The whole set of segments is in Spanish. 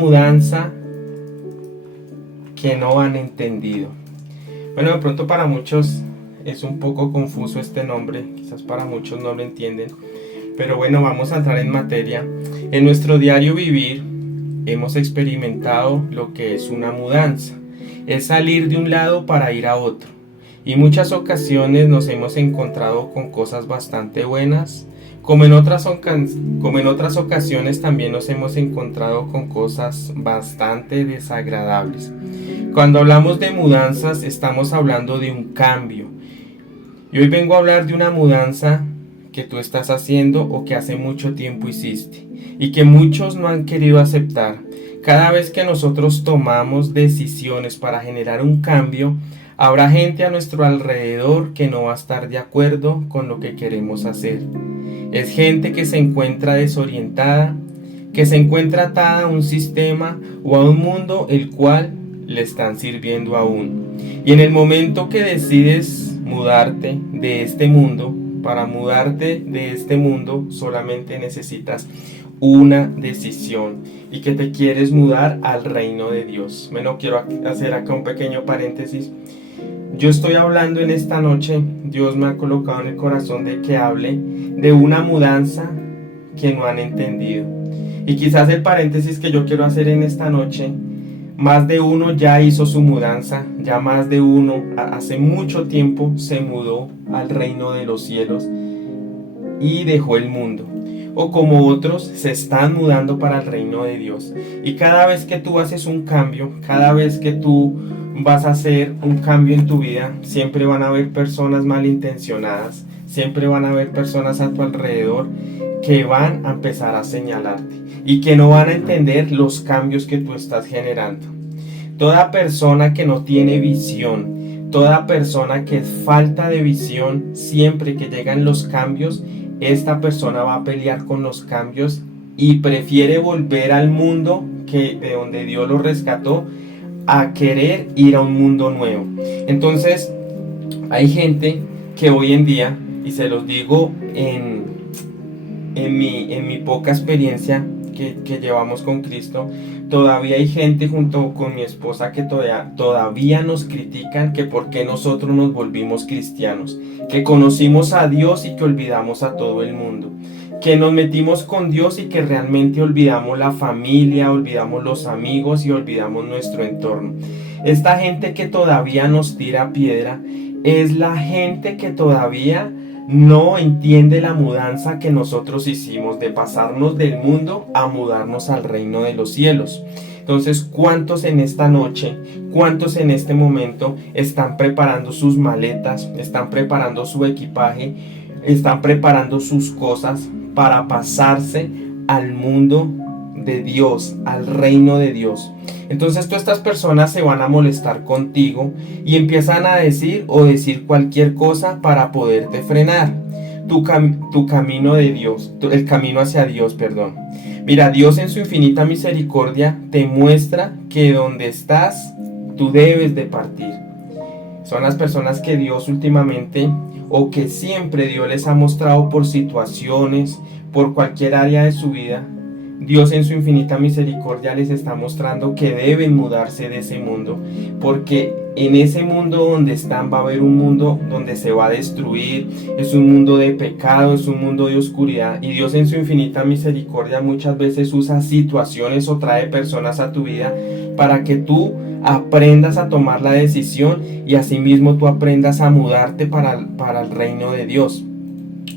mudanza que no han entendido. Bueno, de pronto para muchos es un poco confuso este nombre, quizás para muchos no lo entienden, pero bueno, vamos a entrar en materia. En nuestro diario vivir hemos experimentado lo que es una mudanza, es salir de un lado para ir a otro, y muchas ocasiones nos hemos encontrado con cosas bastante buenas, como en otras ocasiones también nos hemos encontrado con cosas bastante desagradables. Cuando hablamos de mudanzas estamos hablando de un cambio. Y hoy vengo a hablar de una mudanza que tú estás haciendo o que hace mucho tiempo hiciste y que muchos no han querido aceptar. Cada vez que nosotros tomamos decisiones para generar un cambio, habrá gente a nuestro alrededor que no va a estar de acuerdo con lo que queremos hacer. Es gente que se encuentra desorientada, que se encuentra atada a un sistema o a un mundo el cual le están sirviendo aún. Y en el momento que decides mudarte de este mundo, para mudarte de este mundo solamente necesitas una decisión y que te quieres mudar al reino de Dios. Bueno, quiero hacer acá un pequeño paréntesis. Yo estoy hablando en esta noche, Dios me ha colocado en el corazón de que hable de una mudanza que no han entendido. Y quizás el paréntesis que yo quiero hacer en esta noche, más de uno ya hizo su mudanza, ya más de uno hace mucho tiempo se mudó al reino de los cielos y dejó el mundo. O como otros se están mudando para el reino de Dios. Y cada vez que tú haces un cambio, cada vez que tú vas a hacer un cambio en tu vida, siempre van a haber personas malintencionadas, siempre van a haber personas a tu alrededor que van a empezar a señalarte y que no van a entender los cambios que tú estás generando. Toda persona que no tiene visión, toda persona que es falta de visión, siempre que llegan los cambios, esta persona va a pelear con los cambios y prefiere volver al mundo de donde Dios lo rescató a querer ir a un mundo nuevo. Entonces hay gente que hoy en día, y se los digo en mi poca experiencia que llevamos con Cristo, todavía hay gente junto con mi esposa que todavía nos critican que por qué nosotros nos volvimos cristianos, que conocimos a Dios y que olvidamos a todo el mundo, que nos metimos con Dios y que realmente olvidamos la familia, olvidamos los amigos y olvidamos nuestro entorno. Esta gente que todavía nos tira piedra es la gente que todavía no entiende la mudanza que nosotros hicimos de pasarnos del mundo a mudarnos al reino de los cielos. Entonces, ¿cuántos en esta noche, cuántos en este momento están preparando sus maletas, están preparando su equipaje, están preparando sus cosas para pasarse al mundo de Dios, al reino de Dios? Entonces todas estas personas se van a molestar contigo y empiezan a decir cualquier cosa para poderte frenar tu camino de Dios, el camino hacia Dios, perdón. Mira, Dios en su infinita misericordia te muestra que donde estás, tú debes de partir. Son las personas que Dios últimamente o que siempre Dios les ha mostrado por situaciones, por cualquier área de su vida. Dios en su infinita misericordia les está mostrando que deben mudarse de ese mundo, porque en ese mundo donde están va a haber un mundo donde se va a destruir, es un mundo de pecado, es un mundo de oscuridad, y Dios en su infinita misericordia muchas veces usa situaciones o trae personas a tu vida para que tú aprendas a tomar la decisión y asimismo tú aprendas a mudarte para el reino de Dios.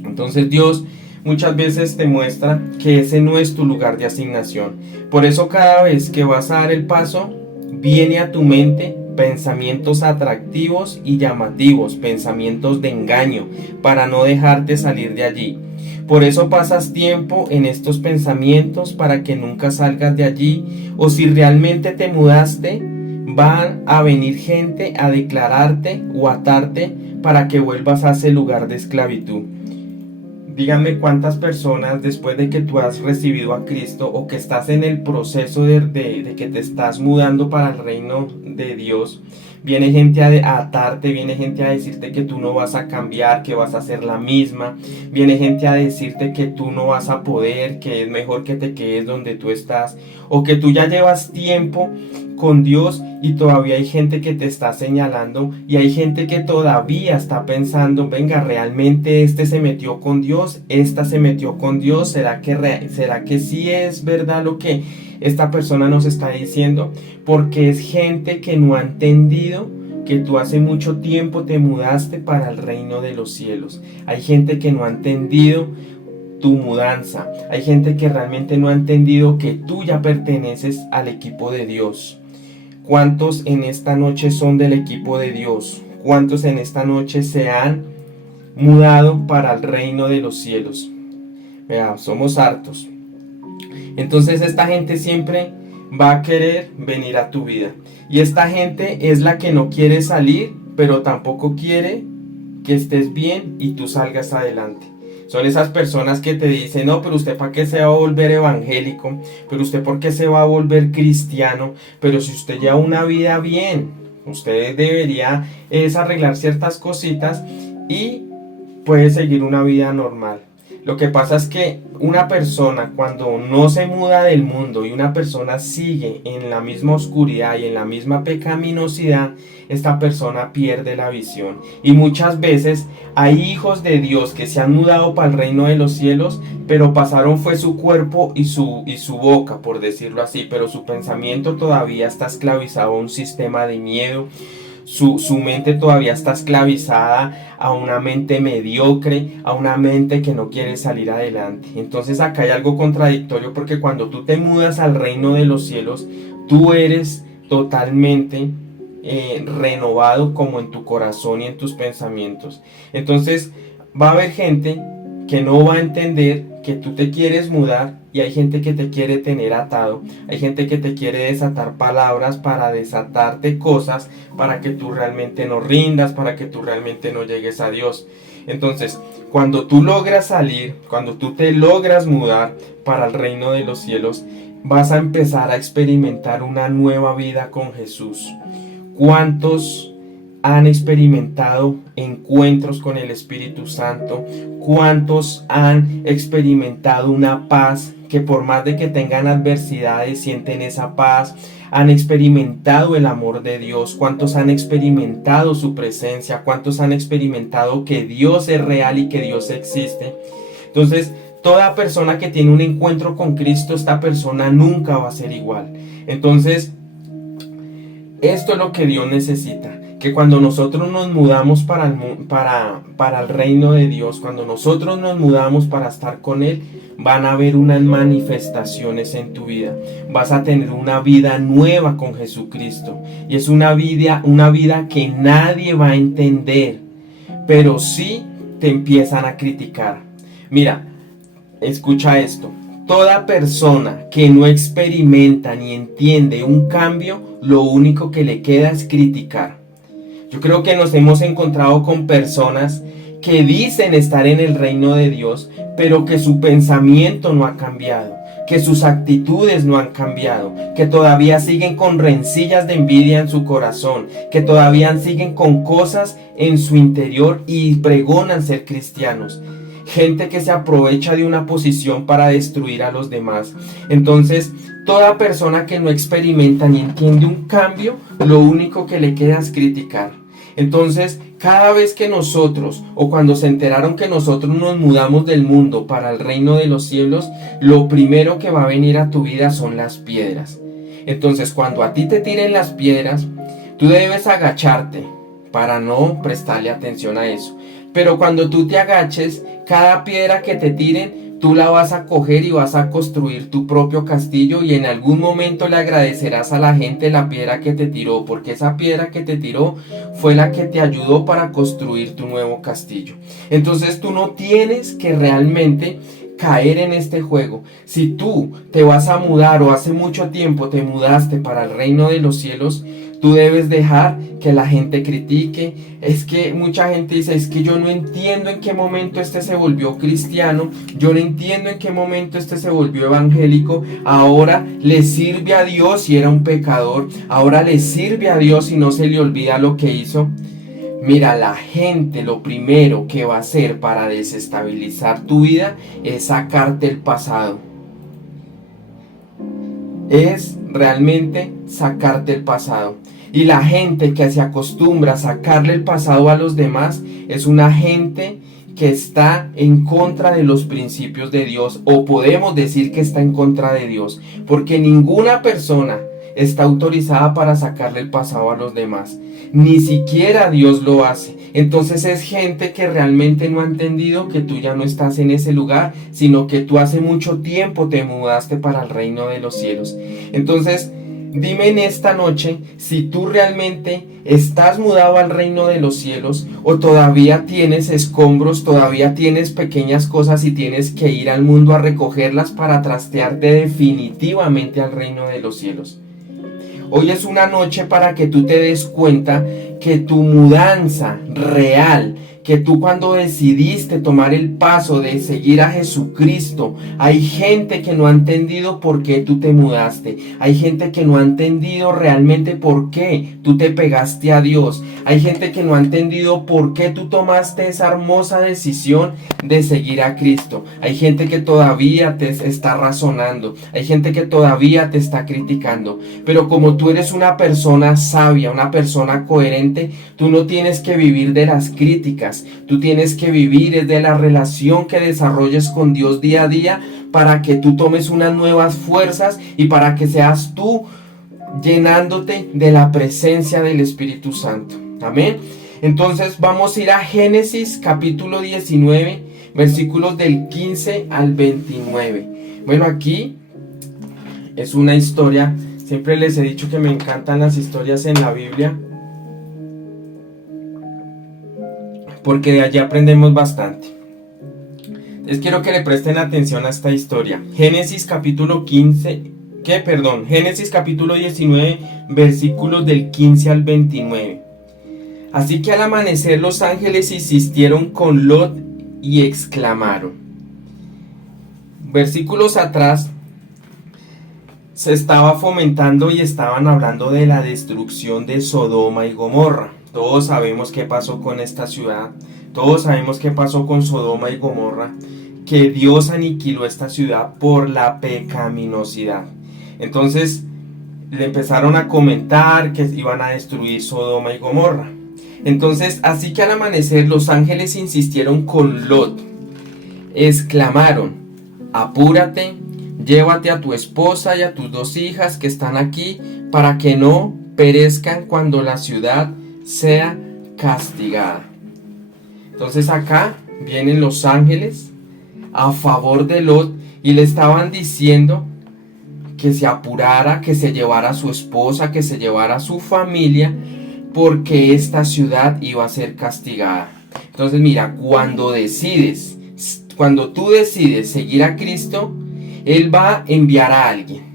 Entonces Dios muchas veces te muestra que ese no es tu lugar de asignación. Por eso cada vez que vas a dar el paso, viene a tu mente pensamientos atractivos y llamativos, pensamientos de engaño, para no dejarte salir de allí. Por eso pasas tiempo en estos pensamientos para que nunca salgas de allí, o si realmente te mudaste, van a venir gente a declararte o atarte para que vuelvas a ese lugar de esclavitud. díganme cuántas personas después de que tú has recibido a Cristo o que estás en el proceso de que te estás mudando para el reino de Dios, viene gente a atarte, viene gente a decirte que tú no vas a cambiar, que vas a ser la misma, viene gente a decirte que tú no vas a poder, que es mejor que te quedes donde tú estás, o que tú ya llevas tiempo con Dios y todavía hay gente que te está señalando y hay gente que todavía está pensando, venga, realmente este se metió con Dios, esta se metió con Dios, ¿será que sí es verdad lo que esta persona nos está diciendo? Porque es gente que no ha entendido que tú hace mucho tiempo te mudaste para el reino de los cielos. Hay gente que no ha entendido tu mudanza. Hay gente que realmente no ha entendido que tú ya perteneces al equipo de Dios. ¿Cuántos en esta noche son del equipo de Dios? ¿Cuántos en esta noche se han mudado para el reino de los cielos? Vea, somos hartos. Entonces esta gente siempre va a querer venir a tu vida. Y esta gente es la que no quiere salir, pero tampoco quiere que estés bien y tú salgas adelante. Son esas personas que te dicen, no, pero usted para qué se va a volver evangélico, pero usted por qué se va a volver cristiano, pero si usted lleva una vida bien, usted debería arreglar ciertas cositas y puede seguir una vida normal. Lo que pasa es que una persona cuando no se muda del mundo y una persona sigue en la misma oscuridad y en la misma pecaminosidad, esta persona pierde la visión. Y muchas veces hay hijos de Dios que se han mudado para el reino de los cielos, pero pasaron fue su cuerpo y su boca, por decirlo así, pero su pensamiento todavía está esclavizado a un sistema de miedo. Su mente todavía está esclavizada a una mente mediocre, a una mente que no quiere salir adelante. Entonces acá hay algo contradictorio porque cuando tú te mudas al reino de los cielos, tú eres totalmente renovado como en tu corazón y en tus pensamientos. Entonces va a haber gente que no va a entender que tú te quieres mudar y hay gente que te quiere tener atado, hay gente que te quiere desatar palabras para desatarte cosas para que tú realmente no rindas, para que tú realmente no llegues a Dios. Entonces, cuando tú logras salir, cuando tú te logras mudar para el reino de los cielos, vas a empezar a experimentar una nueva vida con Jesús. ¿Cuántos han experimentado encuentros con el Espíritu Santo? ¿Cuántos han experimentado una paz que por más de que tengan adversidades sienten esa paz? ¿Han experimentado el amor de Dios? ¿Cuántos han experimentado su presencia? ¿Cuántos han experimentado que Dios es real y que Dios existe? Entonces, toda persona que tiene un encuentro con Cristo, esta persona nunca va a ser igual. Entonces, esto es lo que Dios necesita. Que cuando nosotros nos mudamos para el reino de Dios, cuando nosotros nos mudamos para estar con Él, van a haber unas manifestaciones en tu vida. Vas a tener una vida nueva con Jesucristo. Y es una vida que nadie va a entender, pero sí te empiezan a criticar. Mira, escucha esto. Toda persona que no experimenta ni entiende un cambio, lo único que le queda es criticar. Yo creo que nos hemos encontrado con personas que dicen estar en el reino de Dios, pero que su pensamiento no ha cambiado, que sus actitudes no han cambiado, que todavía siguen con rencillas de envidia en su corazón, que todavía siguen con cosas en su interior y pregonan ser cristianos. Gente que se aprovecha de una posición para destruir a los demás. Entonces, toda persona que no experimenta ni entiende un cambio, lo único que le queda es criticar. Entonces, cada vez que nosotros, o cuando se enteraron que nosotros nos mudamos del mundo para el reino de los cielos, lo primero que va a venir a tu vida son las piedras. Entonces, cuando a ti te tiren las piedras, tú debes agacharte para no prestarle atención a eso. Pero cuando tú te agaches, cada piedra que te tiren, tú la vas a coger y vas a construir tu propio castillo, y en algún momento le agradecerás a la gente la piedra que te tiró, porque esa piedra que te tiró fue la que te ayudó para construir tu nuevo castillo. Entonces tú no tienes que realmente caer en este juego. Si tú te vas a mudar o hace mucho tiempo te mudaste para el reino de los cielos, Tú debes dejar que la gente critique. Es que mucha gente dice, es que yo no entiendo en qué momento este se volvió cristiano, yo no entiendo en qué momento este se volvió evangélico, ahora le sirve a Dios y era un pecador, ahora le sirve a Dios y no se le olvida lo que hizo. Mira, la gente lo primero que va a hacer para desestabilizar tu vida es sacarte el pasado. Es realmente sacarte el pasado. Y la gente que se acostumbra a sacarle el pasado a los demás es una gente que está en contra de los principios de Dios, o podemos decir que está en contra de Dios, porque ninguna persona está autorizada para sacarle el pasado a los demás, ni siquiera Dios lo hace. Entonces es gente que realmente no ha entendido que tú ya no estás en ese lugar, sino que tú hace mucho tiempo te mudaste para el reino de los cielos. Entonces dime en esta noche si tú realmente estás mudado al reino de los cielos, o todavía tienes escombros, todavía tienes pequeñas cosas y tienes que ir al mundo a recogerlas para trastearte definitivamente al reino de los cielos. Hoy es una noche para que tú te des cuenta que tu mudanza real, que tú cuando decidiste tomar el paso de seguir a Jesucristo, hay gente que no ha entendido por qué tú te mudaste. Hay gente que no ha entendido realmente por qué tú te pegaste a Dios. Hay gente que no ha entendido por qué tú tomaste esa hermosa decisión de seguir a Cristo. Hay gente que todavía te está razonando. Hay gente que todavía te está criticando. Pero como tú eres una persona sabia, una persona coherente, tú no tienes que vivir de las críticas. Tú tienes que vivir de la relación que desarrolles con Dios día a día, para que tú tomes unas nuevas fuerzas y para que seas tú llenándote de la presencia del Espíritu Santo. Amén. Entonces vamos a ir a Génesis capítulo 19, versículos del 15 al 29. Bueno, aquí es una historia. Siempre les he dicho que me encantan las historias en la Biblia, porque de allí aprendemos bastante. Entonces quiero que le presten atención a esta historia. Génesis capítulo 19, versículos del 15 al 29. Así que al amanecer los ángeles insistieron con Lot y exclamaron. Versículos atrás se estaba fomentando y estaban hablando de la destrucción de Sodoma y Gomorra. Todos sabemos qué pasó con esta ciudad. Todos sabemos qué pasó con Sodoma y Gomorra. Que Dios aniquiló esta ciudad por la pecaminosidad. Entonces le empezaron a comentar que iban a destruir Sodoma y Gomorra. Entonces, así que al amanecer los ángeles insistieron con Lot. Exclamaron: apúrate, llévate a tu esposa y a tus 2 hijas que están aquí, para que no perezcan cuando la ciudad sea castigada. Entonces acá vienen los ángeles a favor de Lot y le estaban diciendo que se apurara, que se llevara a su esposa, que se llevara a su familia, porque esta ciudad iba a ser castigada. Entonces mira, cuando tú decides seguir a Cristo, Él va a enviar a alguien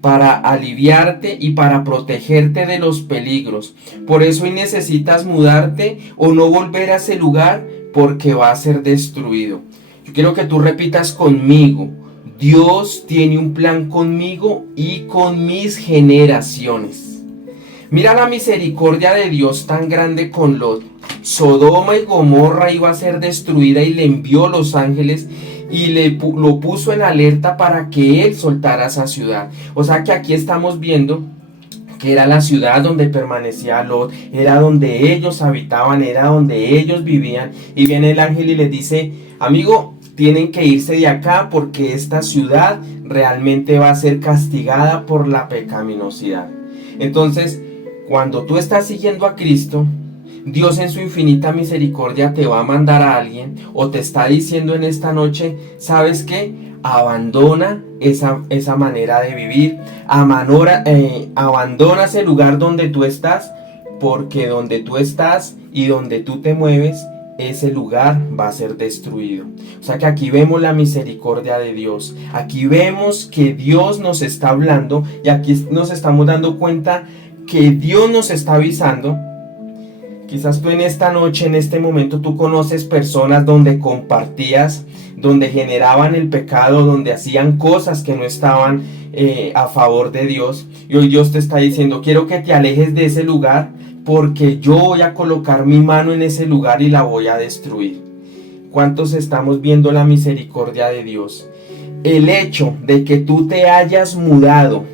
para aliviarte y para protegerte de los peligros. Por eso hoy necesitas mudarte o no volver a ese lugar, porque va a ser destruido. Yo quiero que tú repitas conmigo: Dios tiene un plan conmigo y con mis generaciones. Mira la misericordia de Dios tan grande con Lot. Sodoma y Gomorra iba a ser destruida y le envió los ángeles y lo puso en alerta para que él soltara esa ciudad. O sea que aquí estamos viendo que era la ciudad donde permanecía Lot, era donde ellos habitaban, era donde ellos vivían. Y viene el ángel y les dice: amigo, tienen que irse de acá porque esta ciudad realmente va a ser castigada por la pecaminosidad. Entonces, cuando tú estás siguiendo a Cristo, Dios en su infinita misericordia te va a mandar a alguien, o te está diciendo en esta noche: ¿sabes qué? Abandona esa manera de vivir, abandona ese lugar donde tú estás, porque donde tú estás y donde tú te mueves, ese lugar va a ser destruido. O sea que aquí vemos la misericordia de Dios. Aquí vemos que Dios nos está hablando y aquí nos estamos dando cuenta que Dios nos está avisando. Quizás tú en esta noche, en este momento, tú conoces personas donde compartías, donde generaban el pecado, donde hacían cosas que no estaban a favor de Dios. Y hoy Dios te está diciendo, quiero que te alejes de ese lugar, porque yo voy a colocar mi mano en ese lugar y la voy a destruir. ¿Cuántos estamos viendo la misericordia de Dios? El hecho de que tú te hayas mudado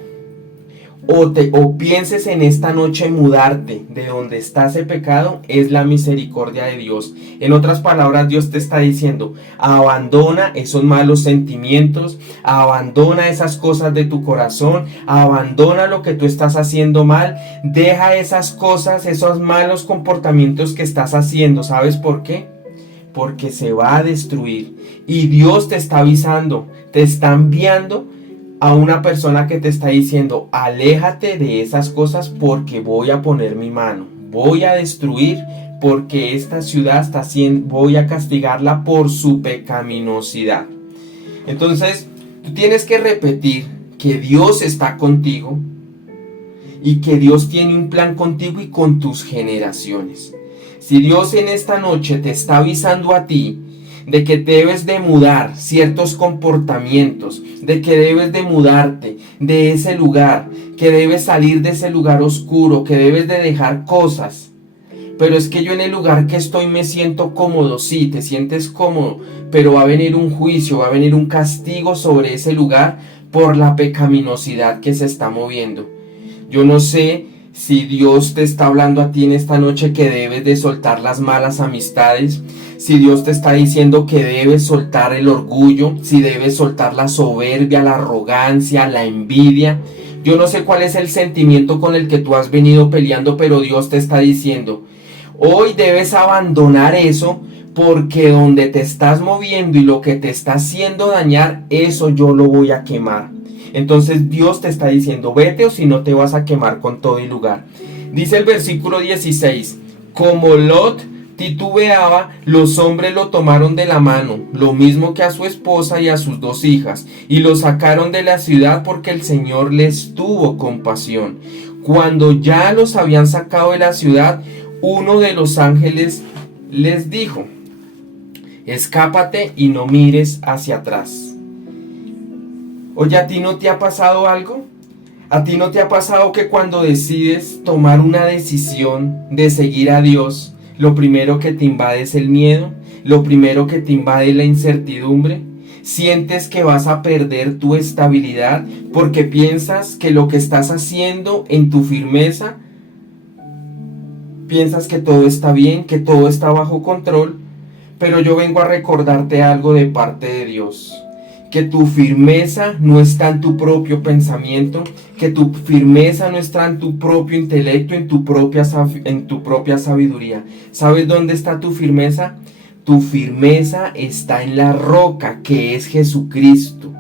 o pienses en esta noche mudarte de donde está ese pecado, es la misericordia de Dios. En otras palabras, Dios te está diciendo, abandona esos malos sentimientos, abandona esas cosas de tu corazón, abandona lo que tú estás haciendo mal, deja esas cosas, esos malos comportamientos que estás haciendo. ¿Sabes por qué? Porque se va a destruir. Y Dios te está avisando, te está enviando a una persona que te está diciendo, aléjate de esas cosas porque voy a poner mi mano, voy a destruir, porque esta ciudad está haciendo, voy a castigarla por su pecaminosidad. Entonces, tú tienes que repetir que Dios está contigo y que Dios tiene un plan contigo y con tus generaciones. Si Dios en esta noche te está avisando a ti de que debes de mudar ciertos comportamientos, de que debes de mudarte de ese lugar, que debes salir de ese lugar oscuro, que debes de dejar cosas. Pero es que yo en el lugar que estoy me siento cómodo. Sí, te sientes cómodo, pero va a venir un juicio, va a venir un castigo sobre ese lugar por la pecaminosidad que se está moviendo. Yo no sé si Dios te está hablando a ti en esta noche que debes de soltar las malas amistades, si Dios te está diciendo que debes soltar el orgullo, si debes soltar la soberbia, la arrogancia, la envidia. Yo no sé cuál es el sentimiento con el que tú has venido peleando, pero Dios te está diciendo, hoy debes abandonar eso, porque donde te estás moviendo y lo que te está haciendo dañar, eso yo lo voy a quemar. Entonces Dios te está diciendo, vete o si no te vas a quemar con todo el lugar. Dice el versículo 16, como Lot titubeaba, los hombres lo tomaron de la mano, lo mismo que a su esposa y a sus 2 hijas, y lo sacaron de la ciudad porque el Señor les tuvo compasión. Cuando ya los habían sacado de la ciudad, uno de los ángeles les dijo, escápate y no mires hacia atrás. Oye, ¿a ti no te ha pasado algo? ¿A ti no te ha pasado que cuando decides tomar una decisión de seguir a Dios, lo primero que te invade es el miedo? Lo primero que te invade es la incertidumbre. Sientes que vas a perder tu estabilidad porque piensas que lo que estás haciendo en tu firmeza, piensas que todo está bien, que todo está bajo control. Pero yo vengo a recordarte algo de parte de Dios. Que tu firmeza no está en tu propio pensamiento, que tu firmeza no está en tu propio intelecto, en tu propia sabiduría. ¿Sabes dónde está tu firmeza? Tu firmeza está en la roca, que es Jesucristo.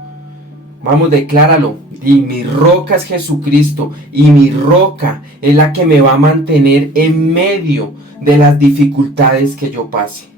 Vamos, decláralo. Y mi roca es Jesucristo, y mi roca es la que me va a mantener en medio de las dificultades que yo pase.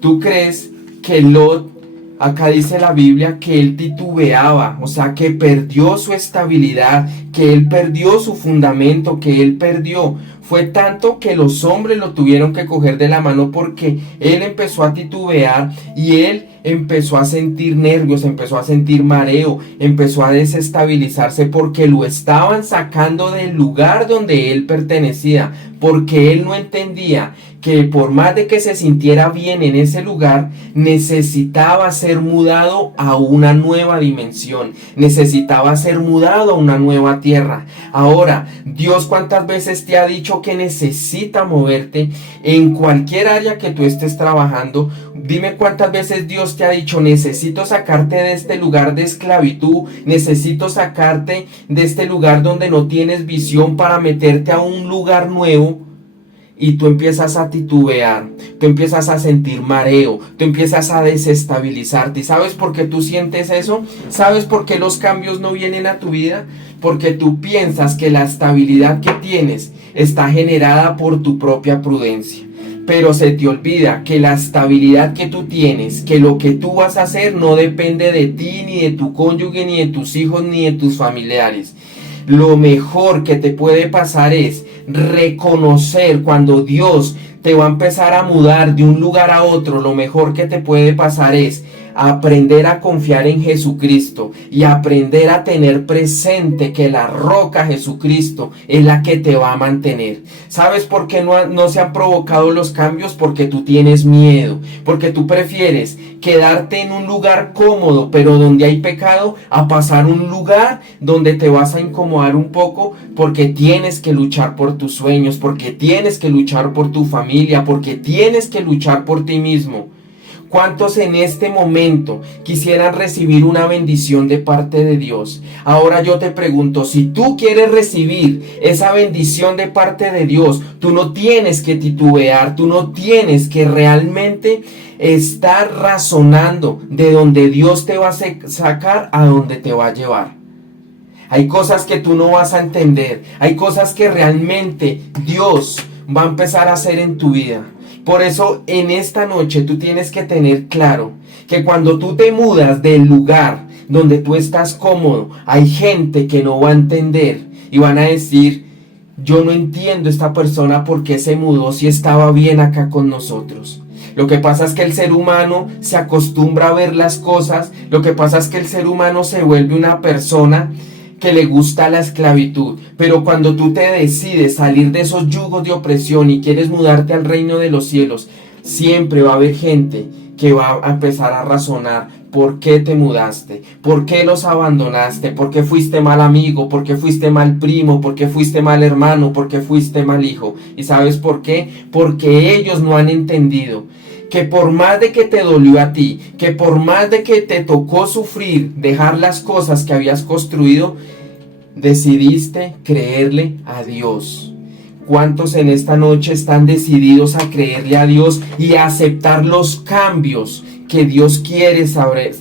¿Tú crees que Lot, acá dice la Biblia que él titubeaba, o sea, que perdió su estabilidad, que él perdió su fundamento, que él perdió? Fue tanto que los hombres lo tuvieron que coger de la mano porque él empezó a titubear y él empezó a sentir nervios, empezó a sentir mareo, empezó a desestabilizarse porque lo estaban sacando del lugar donde él pertenecía, porque él no entendía que por más de que se sintiera bien en ese lugar, necesitaba ser mudado a una nueva dimensión, necesitaba ser mudado a una nueva tierra. Ahora, Dios, ¿cuántas veces te ha dicho que necesita moverte en cualquier área que tú estés trabajando? Dime cuántas veces Dios te ha dicho, necesito sacarte de este lugar de esclavitud, necesito sacarte de este lugar donde no tienes visión para meterte a un lugar nuevo. Y tú empiezas a titubear, tú empiezas a sentir mareo, tú empiezas a desestabilizarte. ¿Y sabes por qué tú sientes eso? ¿Sabes por qué los cambios no vienen a tu vida? Porque tú piensas que la estabilidad que tienes está generada por tu propia prudencia. Pero se te olvida que la estabilidad que tú tienes, que lo que tú vas a hacer no depende de ti, ni de tu cónyuge, ni de tus hijos, ni de tus familiares. lo mejor que te puede pasar es reconocer cuando Dios te va a empezar a mudar de un lugar a otro. Lo mejor que te puede pasar es aprender a confiar en Jesucristo y aprender a tener presente que la roca Jesucristo es la que te va a mantener. ¿Sabes por qué no se han provocado los cambios? Porque tú tienes miedo, porque tú prefieres quedarte en un lugar cómodo pero donde hay pecado a pasar un lugar donde te vas a incomodar un poco, porque tienes que luchar por tus sueños, porque tienes que luchar por tu familia, porque tienes que luchar por ti mismo. ¿Cuántos en este momento quisieran recibir una bendición de parte de Dios? Ahora yo te pregunto, si tú quieres recibir esa bendición de parte de Dios, tú no tienes que titubear, tú no tienes que realmente estar razonando de donde Dios te va a sacar a donde te va a llevar. Hay cosas que tú no vas a entender, hay cosas que realmente Dios va a empezar a hacer en tu vida. Por eso en esta noche tú tienes que tener claro que cuando tú te mudas del lugar donde tú estás cómodo, hay gente que no va a entender y van a decir: yo no entiendo esta persona por qué se mudó si estaba bien acá con nosotros. Lo que pasa es que el ser humano se acostumbra a ver las cosas, lo que pasa es que el ser humano se vuelve una persona que le gusta la esclavitud, pero cuando tú te decides salir de esos yugos de opresión y quieres mudarte al reino de los cielos, siempre va a haber gente que va a empezar a razonar: ¿por qué te mudaste? ¿Por qué los abandonaste? ¿Por qué fuiste mal amigo? ¿Por qué fuiste mal primo? ¿Por qué fuiste mal hermano? ¿Por qué fuiste mal hijo? ¿Y sabes por qué? Porque ellos no han entendido que por más de que te dolió a ti, que por más de que te tocó sufrir, dejar las cosas que habías construido, decidiste creerle a Dios. ¿Cuántos en esta noche están decididos a creerle a Dios y a aceptar los cambios que Dios quiere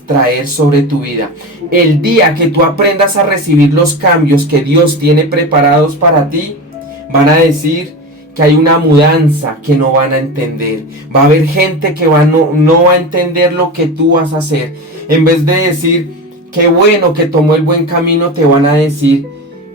traer sobre tu vida? El día que tú aprendas a recibir los cambios que Dios tiene preparados para ti, van a decir que hay una mudanza que no van a entender. Va a haber gente que no va a entender lo que tú vas a hacer. En vez de decir: qué bueno que tomó el buen camino, te van a decir: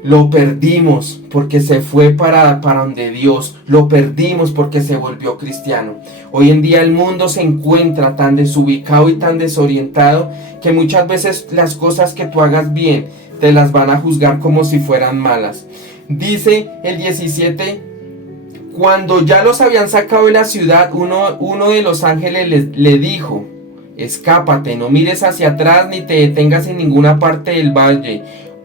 lo perdimos porque se fue para donde Dios. Lo perdimos porque se volvió cristiano. Hoy en día el mundo se encuentra tan desubicado y tan desorientado que muchas veces las cosas que tú hagas bien te las van a juzgar como si fueran malas. Dice el 17: cuando ya los habían sacado de la ciudad, uno de los ángeles le dijo: escápate, no mires hacia atrás ni te detengas en ninguna parte del valle.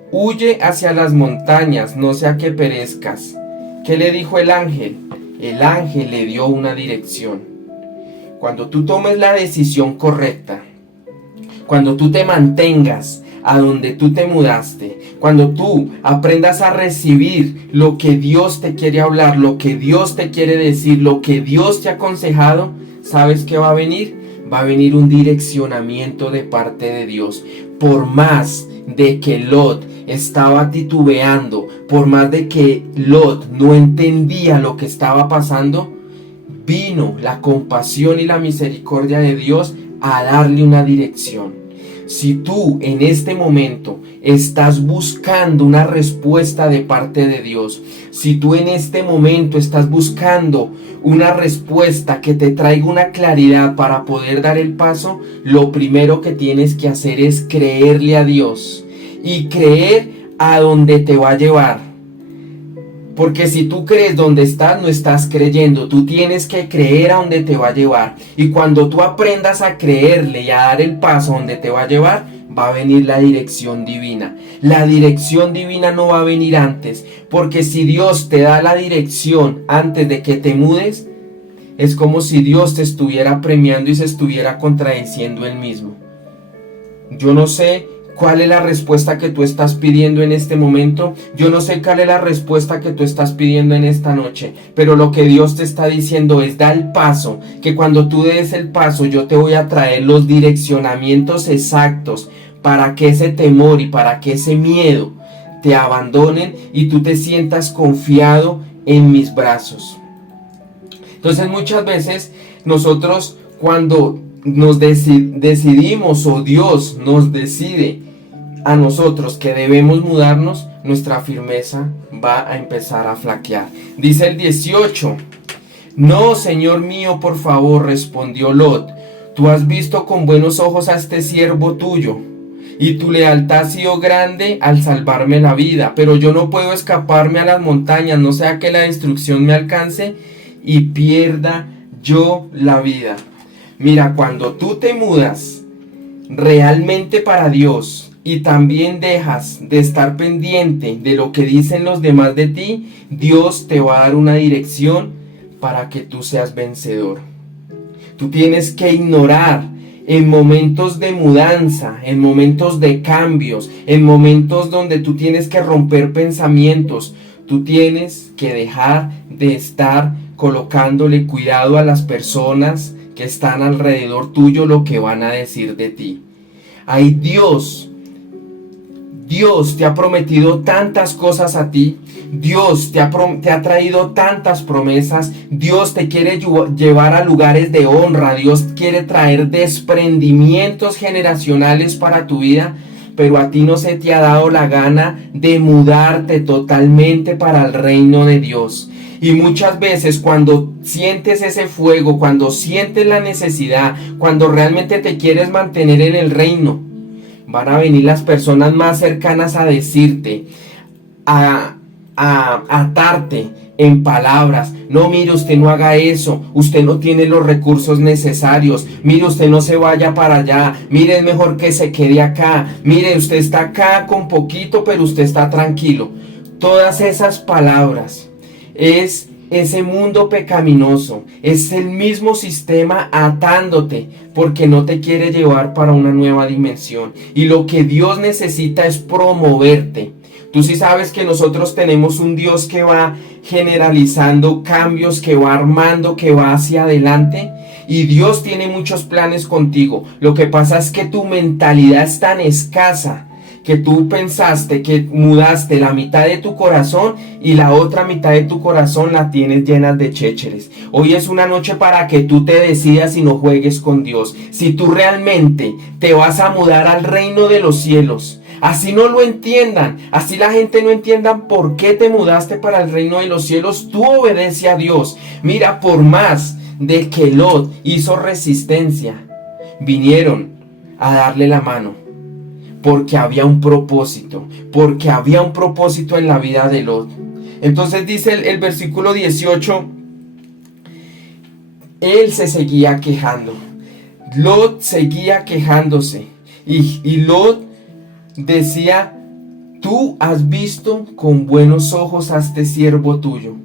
Huye hacia las montañas, no sea que perezcas. ¿Qué le dijo el ángel? El ángel le dio una dirección. Cuando tú tomes la decisión correcta, cuando tú te mantengas a donde tú te mudaste, cuando tú aprendas a recibir lo que Dios te quiere hablar, lo que Dios te quiere decir, lo que Dios te ha aconsejado, ¿sabes qué va a venir? Va a venir un direccionamiento de parte de Dios. Por más de que Lot estaba titubeando, por más de que Lot no entendía lo que estaba pasando, vino la compasión y la misericordia de Dios a darle una dirección. Si tú en este momento estás buscando una respuesta de parte de Dios, si tú en este momento estás buscando una respuesta que te traiga una claridad para poder dar el paso, lo primero que tienes que hacer es creerle a Dios y creer a donde te va a llevar. Porque si tú crees donde estás, no estás creyendo. Tú tienes que creer a donde te va a llevar. Y cuando tú aprendas a creerle y a dar el paso donde te va a llevar, va a venir la dirección divina. La dirección divina no va a venir antes. Porque si Dios te da la dirección antes de que te mudes, es como si Dios te estuviera premiando y se estuviera contradiciendo él mismo. Yo no sé ¿cuál es la respuesta que tú estás pidiendo en este momento? Yo no sé cuál es la respuesta que tú estás pidiendo en esta noche, pero lo que Dios te está diciendo es: da el paso, que cuando tú des el paso yo te voy a traer los direccionamientos exactos para que ese temor y para que ese miedo te abandonen y tú te sientas confiado en mis brazos. Entonces muchas veces nosotros, cuando nos decidimos o Dios nos decide a nosotros que debemos mudarnos, nuestra firmeza va a empezar a flaquear. Dice el 18: no, señor mío, por favor, respondió Lot, tú has visto con buenos ojos a este siervo tuyo, y tu lealtad ha sido grande al salvarme la vida, pero yo no puedo escaparme a las montañas, no sea que la destrucción me alcance y pierda yo la vida. Mira, cuando tú te mudas realmente para Dios y también dejas de estar pendiente de lo que dicen los demás de ti, Dios te va a dar una dirección para que tú seas vencedor. Tú tienes que ignorar en momentos de mudanza, en momentos de cambios, en momentos donde tú tienes que romper pensamientos. Tú tienes que dejar de estar colocándole cuidado a las personas que están alrededor tuyo, lo que van a decir de ti. Ay, Dios te ha prometido tantas cosas a ti. Dios te ha traído tantas promesas. Dios te quiere llevar a lugares de honra. Dios quiere traer desprendimientos generacionales para tu vida. Pero a ti no se te ha dado la gana de mudarte totalmente para el reino de Dios. Y muchas veces cuando sientes ese fuego, cuando sientes la necesidad, cuando realmente te quieres mantener en el reino, van a venir las personas más cercanas a decirte, a atarte en palabras. No, mire, usted no haga eso, usted no tiene los recursos necesarios, mire, usted no se vaya para allá, mire, es mejor que se quede acá, mire, usted está acá con poquito, pero usted está tranquilo. Todas esas palabras es ese mundo pecaminoso, es el mismo sistema atándote porque no te quiere llevar para una nueva dimensión. Y lo que Dios necesita es promoverte. Tú sí sabes que nosotros tenemos un Dios que va generalizando cambios, que va armando, que va hacia adelante. Y Dios tiene muchos planes contigo. Lo que pasa es que tu mentalidad es tan escasa que tú pensaste que mudaste la mitad de tu corazón y la otra mitad de tu corazón la tienes llenas de chécheres. Hoy es una noche para que tú te decidas y no juegues con Dios. Si tú realmente te vas a mudar al reino de los cielos, así no lo entiendan, así la gente no entienda por qué te mudaste para el reino de los cielos, tú obedece a Dios. Mira, por más de que Lot hizo resistencia, vinieron a darle la mano. Porque había un propósito en la vida de Lot. Entonces dice el versículo 18, él se seguía quejando. Lot seguía quejándose. Y Lot decía, tú has visto con buenos ojos a este siervo tuyo.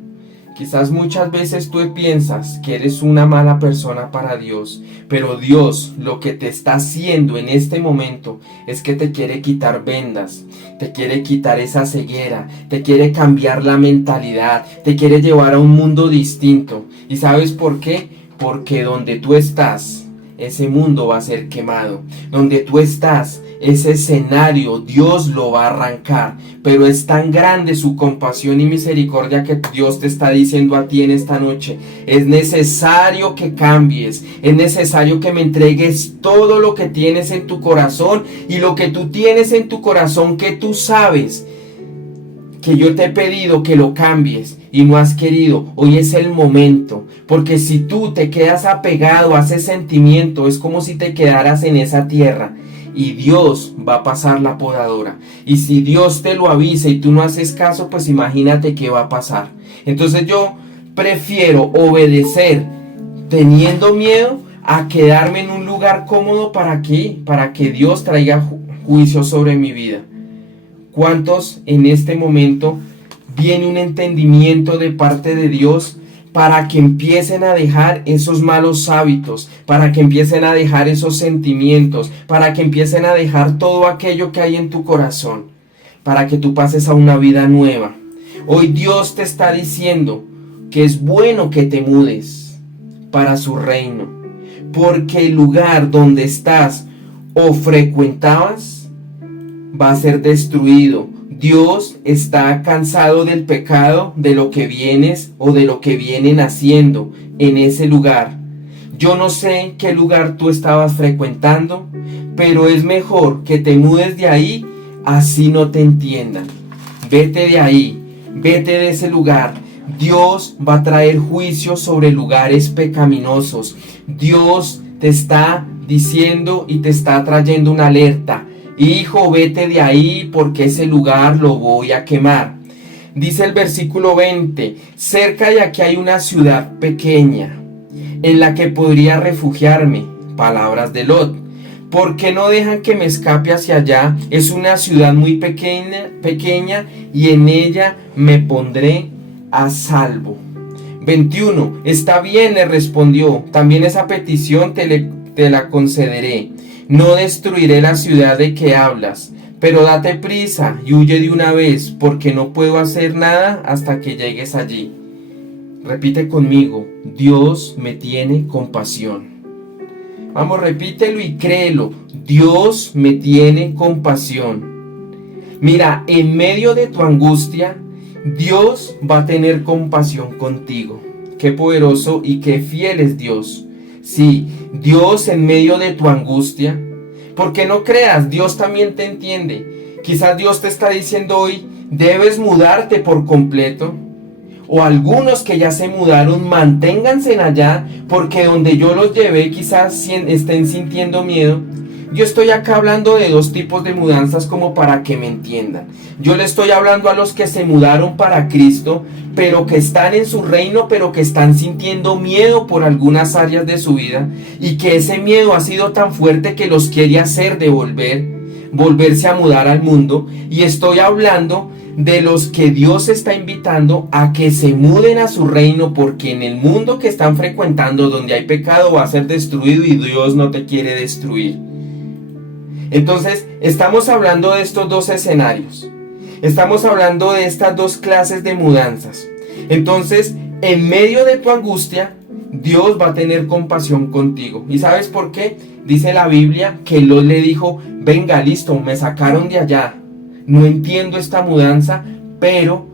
Quizás muchas veces tú piensas que eres una mala persona para Dios, pero Dios lo que te está haciendo en este momento es que te quiere quitar vendas, te quiere quitar esa ceguera, te quiere cambiar la mentalidad, te quiere llevar a un mundo distinto. ¿Y sabes por qué? Porque donde tú estás, ese mundo va a ser quemado. Donde tú estás, ese escenario Dios lo va a arrancar, pero es tan grande su compasión y misericordia que Dios te está diciendo a ti en esta noche, es necesario que cambies, es necesario que me entregues todo lo que tienes en tu corazón, y lo que tú tienes en tu corazón que tú sabes que yo te he pedido que lo cambies y no has querido. Hoy es el momento, porque si tú te quedas apegado a ese sentimiento, es como si te quedaras en esa tierra. Y Dios va a pasar la podadora. Y si Dios te lo avisa y tú no haces caso, pues imagínate qué va a pasar. Entonces yo prefiero obedecer teniendo miedo a quedarme en un lugar cómodo. ¿Para qué? Para que Dios traiga juicio sobre mi vida. ¿Cuántos en este momento viene un entendimiento de parte de Dios para que empiecen a dejar esos malos hábitos, para que empiecen a dejar esos sentimientos, para que empiecen a dejar todo aquello que hay en tu corazón, para que tú pases a una vida nueva? Hoy Dios te está diciendo que es bueno que te mudes para su reino, porque el lugar donde estás o frecuentabas va a ser destruido. Dios está cansado del pecado, de lo que vienes o de lo que vienen haciendo en ese lugar. Yo no sé qué lugar tú estabas frecuentando, pero es mejor que te mudes de ahí, así no te entiendan. vete de ahí, vete de ese lugar. Dios va a traer juicio sobre lugares pecaminosos. Dios te está diciendo y te está trayendo una alerta. Hijo, vete de ahí porque ese lugar lo voy a quemar. Dice el versículo 20, cerca de aquí hay una ciudad pequeña en la que podría refugiarme. Palabras de Lot. ¿Por qué no dejan que me escape hacia allá? Es una ciudad muy pequeña y en ella me pondré a salvo. 21. Está bien, le respondió. También esa petición te la concederé. No destruiré la ciudad de que hablas. Pero date prisa y huye de una vez, porque no puedo hacer nada hasta que llegues allí. Repite conmigo. Dios me tiene compasión. Vamos, repítelo y créelo. Dios me tiene compasión. Mira, en medio de tu angustia, Dios va a tener compasión contigo. Qué poderoso y qué fiel es Dios. Sí, Dios en medio de tu angustia. Porque no creas, Dios también te entiende. Quizás Dios te está diciendo hoy, debes mudarte por completo. O algunos que ya se mudaron, manténganse allá, porque donde yo los llevé quizás estén sintiendo miedo. Yo estoy acá hablando de dos tipos de mudanzas como para que me entiendan. Yo le estoy hablando a los que se mudaron para Cristo, pero que están en su reino, pero que están sintiendo miedo por algunas áreas de su vida, y que ese miedo ha sido tan fuerte que los quiere hacer volverse a mudar al mundo. Y estoy hablando de los que Dios está invitando a que se muden a su reino, porque en el mundo que están frecuentando, donde hay pecado, va a ser destruido y Dios no te quiere destruir. Entonces, estamos hablando de estos dos escenarios. Estamos hablando de estas dos clases de mudanzas. Entonces, en medio de tu angustia, Dios va a tener compasión contigo. ¿Y sabes por qué? Dice la Biblia que Lot le dijo, venga, listo, me sacaron de allá. No entiendo esta mudanza, pero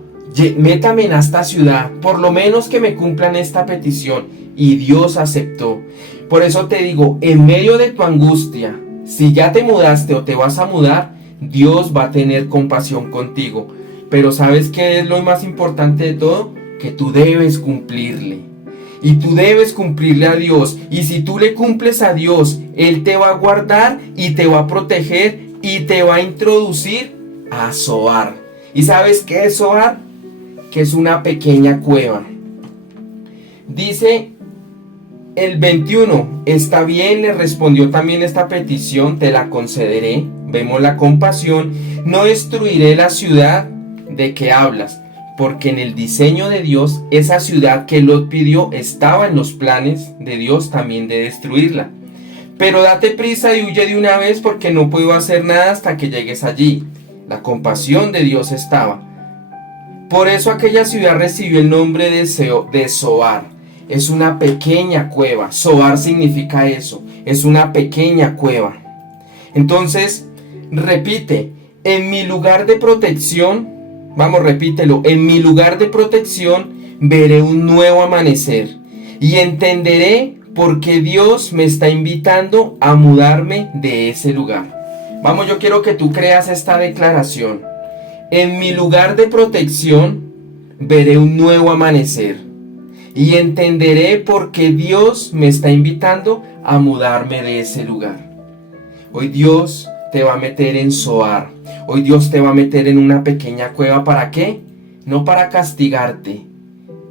métame en esta ciudad, por lo menos que me cumplan esta petición. Y Dios aceptó. Por eso te digo, en medio de tu angustia, si ya te mudaste o te vas a mudar, Dios va a tener compasión contigo. Pero ¿sabes qué es lo más importante de todo? Que tú debes cumplirle. Y tú debes cumplirle a Dios. Y si tú le cumples a Dios, Él te va a guardar y te va a proteger y te va a introducir a Zoar. ¿Y sabes qué es Zoar? Que es una pequeña cueva. Dice el 21, está bien, le respondió también esta petición, te la concederé. Vemos la compasión. No destruiré la ciudad de que hablas, porque en el diseño de Dios, esa ciudad que Lot pidió estaba en los planes de Dios también de destruirla. Pero date prisa y huye de una vez, porque no puedo hacer nada hasta que llegues allí. La compasión de Dios estaba. Por eso aquella ciudad recibió el nombre de Zoar. Es una pequeña cueva. Zoar significa eso. Es una pequeña cueva. Entonces, repite. En mi lugar de protección, vamos, repítelo. En mi lugar de protección veré un nuevo amanecer. Y entenderé por qué Dios me está invitando a mudarme de ese lugar. Vamos, yo quiero que tú creas esta declaración. En mi lugar de protección veré un nuevo amanecer y entenderé por qué Dios me está invitando a mudarme de ese lugar. Hoy Dios te va a meter en Zoar. Hoy Dios te va a meter en una pequeña cueva. ¿Para qué? No para castigarte,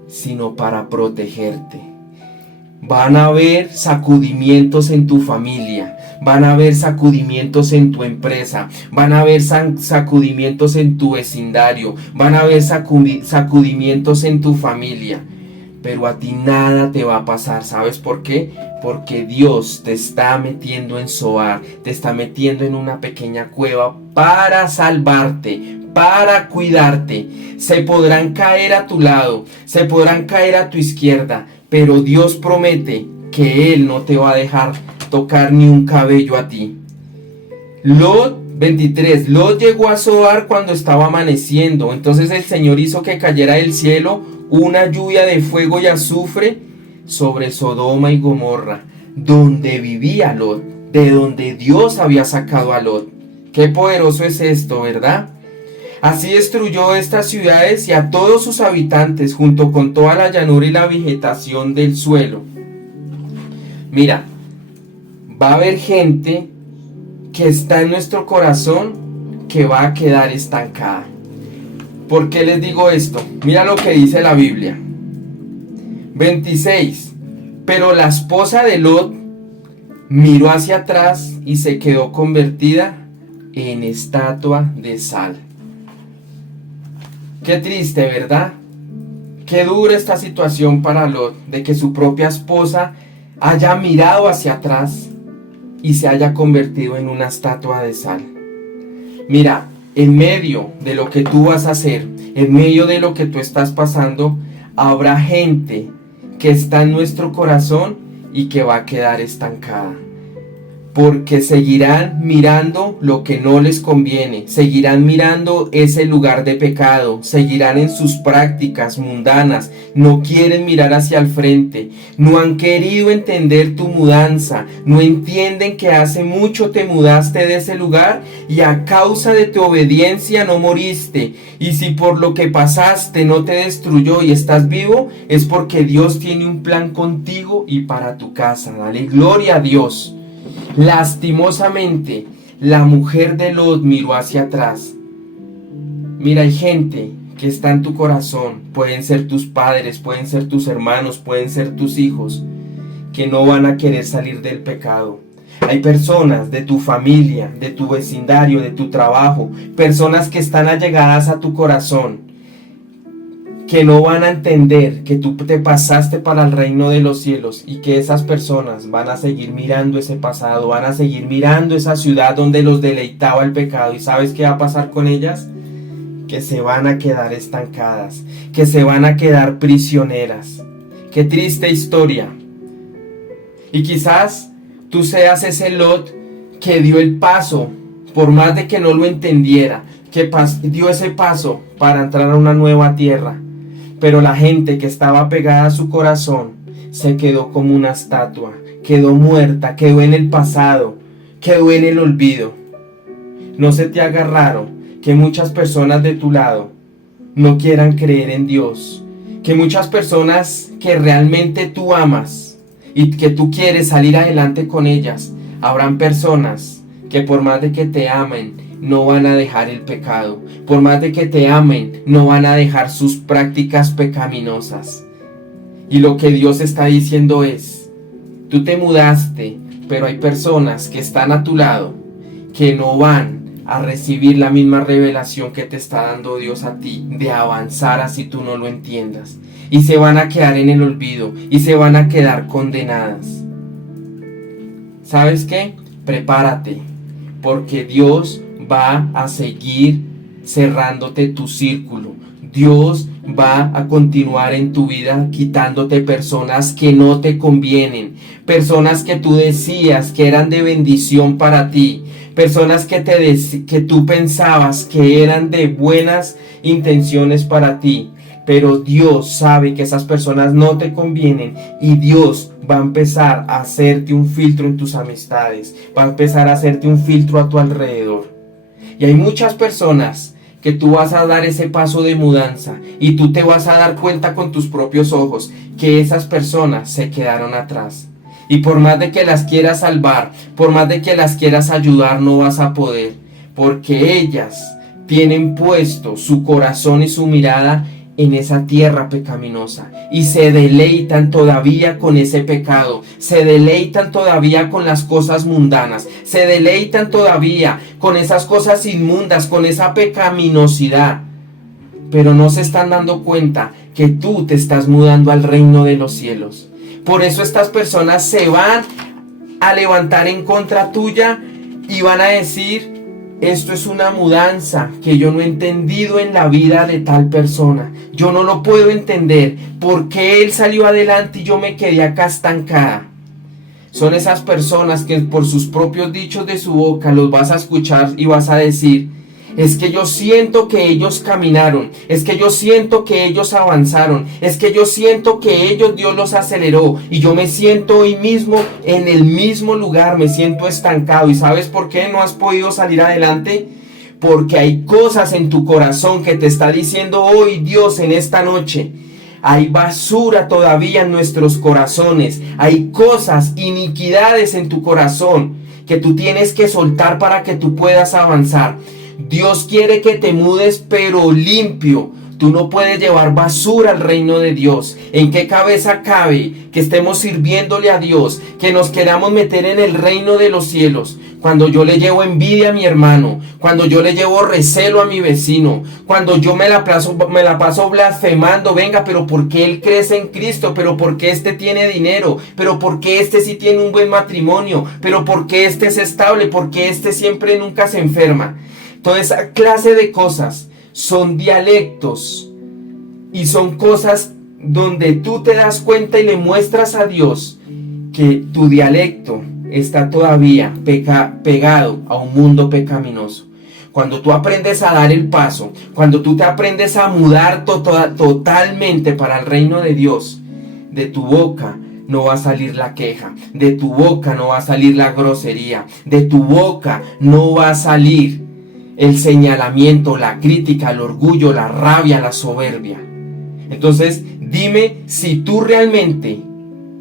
sino para protegerte. Van a haber sacudimientos en tu familia. Van a haber sacudimientos en tu empresa. Van a haber sacudimientos en tu vecindario. Van a haber sacudimientos en tu familia. Pero a ti nada te va a pasar. ¿Sabes por qué? Porque Dios te está metiendo en Zoar. Te está metiendo en una pequeña cueva para salvarte, para cuidarte. Se podrán caer a tu lado, se podrán caer a tu izquierda, pero Dios promete que Él no te va a dejar tocar ni un cabello a ti. Lot 23. Lot llegó a Zoar cuando estaba amaneciendo. Entonces el Señor hizo que cayera del cielo una lluvia de fuego y azufre sobre Sodoma y Gomorra, donde vivía Lot, de donde Dios había sacado a Lot. Qué poderoso es esto, ¿verdad? Así destruyó estas ciudades y a todos sus habitantes, junto con toda la llanura y la vegetación del suelo. Mira, va a haber gente que está en nuestro corazón que va a quedar estancada. ¿Por qué les digo esto? Mira lo que dice la Biblia. 26. Pero la esposa de Lot miró hacia atrás y se quedó convertida en estatua de sal. Qué triste, ¿verdad? Qué dura esta situación para Lot, de que su propia esposa haya mirado hacia atrás y se haya convertido en una estatua de sal. Mira, en medio de lo que tú vas a hacer, en medio de lo que tú estás pasando, habrá gente que está en nuestro corazón y que va a quedar estancada. Porque seguirán mirando lo que no les conviene, seguirán mirando ese lugar de pecado, seguirán en sus prácticas mundanas, no quieren mirar hacia el frente, no han querido entender tu mudanza, no entienden que hace mucho te mudaste de ese lugar y a causa de tu obediencia no moriste. Y si por lo que pasaste no te destruyó y estás vivo, es porque Dios tiene un plan contigo y para tu casa. Dale gloria a Dios. Lastimosamente, la mujer de Lot miró hacia atrás. Mira, hay gente que está en tu corazón, pueden ser tus padres, pueden ser tus hermanos, pueden ser tus hijos, que no van a querer salir del pecado. Hay personas de tu familia, de tu vecindario, de tu trabajo, personas que están allegadas a tu corazón, que no van a entender que tú te pasaste para el reino de los cielos y que esas personas van a seguir mirando ese pasado, van a seguir mirando esa ciudad donde los deleitaba el pecado. ¿Y sabes qué va a pasar con ellas? Que se van a quedar estancadas, que se van a quedar prisioneras. Qué triste historia. Y quizás tú seas ese Lot que dio el paso, por más de que no lo entendiera, que dio ese paso para entrar a una nueva tierra. Pero la gente que estaba pegada a su corazón se quedó como una estatua, quedó muerta, quedó en el pasado, quedó en el olvido. No se te haga raro que muchas personas de tu lado no quieran creer en Dios, que muchas personas que realmente tú amas y que tú quieres salir adelante con ellas, habrán personas que por más de que te amen, no van a dejar el pecado. Por más de que te amen, no van a dejar sus prácticas pecaminosas. Y lo que Dios está diciendo es, tú te mudaste, pero hay personas que están a tu lado, que no van a recibir la misma revelación que te está dando Dios a ti, de avanzar así tú no lo entiendas. Y se van a quedar en el olvido, y se van a quedar condenadas. ¿Sabes qué? Prepárate, porque Dios va a seguir cerrándote tu círculo. Dios va a continuar en tu vida quitándote personas que no te convienen, personas que tú decías que eran de bendición para ti, personas que tú pensabas que eran de buenas intenciones para ti, pero Dios sabe que esas personas no te convienen y Dios va a empezar a hacerte un filtro en tus amistades, va a empezar a hacerte un filtro a tu alrededor. Y hay muchas personas que tú vas a dar ese paso de mudanza y tú te vas a dar cuenta con tus propios ojos que esas personas se quedaron atrás. Y por más de que las quieras salvar, por más de que las quieras ayudar, no vas a poder, porque ellas tienen puesto su corazón y su mirada en esa tierra pecaminosa y se deleitan todavía con ese pecado, se deleitan todavía con las cosas mundanas, se deleitan todavía con esas cosas inmundas, con esa pecaminosidad, pero no se están dando cuenta que tú te estás mudando al reino de los cielos. Por eso estas personas se van a levantar en contra tuya y van a decir: esto es una mudanza que yo no he entendido en la vida de tal persona. Yo no lo puedo entender. ¿Por qué él salió adelante y yo me quedé acá estancada? Son esas personas que por sus propios dichos de su boca los vas a escuchar y vas a decir: es que yo siento que ellos caminaron, es que yo siento que ellos avanzaron, es que yo siento que ellos Dios los aceleró y yo me siento hoy mismo en el mismo lugar, me siento estancado. ¿Y sabes por qué no has podido salir adelante? porque hay cosas en tu corazón que te está diciendo hoy Dios en esta noche. Hay basura todavía en nuestros corazones, hay cosas, iniquidades en tu corazón que tú tienes que soltar para que tú puedas avanzar. Dios quiere que te mudes, pero limpio. Tú no puedes llevar basura al reino de Dios. ¿En qué cabeza cabe que estemos sirviéndole a Dios, que nos queramos meter en el reino de los cielos? Cuando yo le llevo envidia a mi hermano, cuando yo le llevo recelo a mi vecino, cuando yo me la paso blasfemando, venga, pero ¿por qué él crece en Cristo? ¿Pero por qué este tiene dinero? ¿Pero por qué este sí tiene un buen matrimonio? ¿Pero por qué este es estable? ¿Por qué este siempre nunca se enferma? Toda esa clase de cosas son dialectos y son cosas donde tú te das cuenta y le muestras a Dios que tu dialecto está todavía pegado a un mundo pecaminoso. Cuando tú aprendes a dar el paso, cuando tú te aprendes a mudar totalmente para el reino de Dios, de tu boca no va a salir la queja, de tu boca no va a salir la grosería, de tu boca no va a salir el señalamiento, la crítica, el orgullo, la rabia, la soberbia. Entonces, dime si tú realmente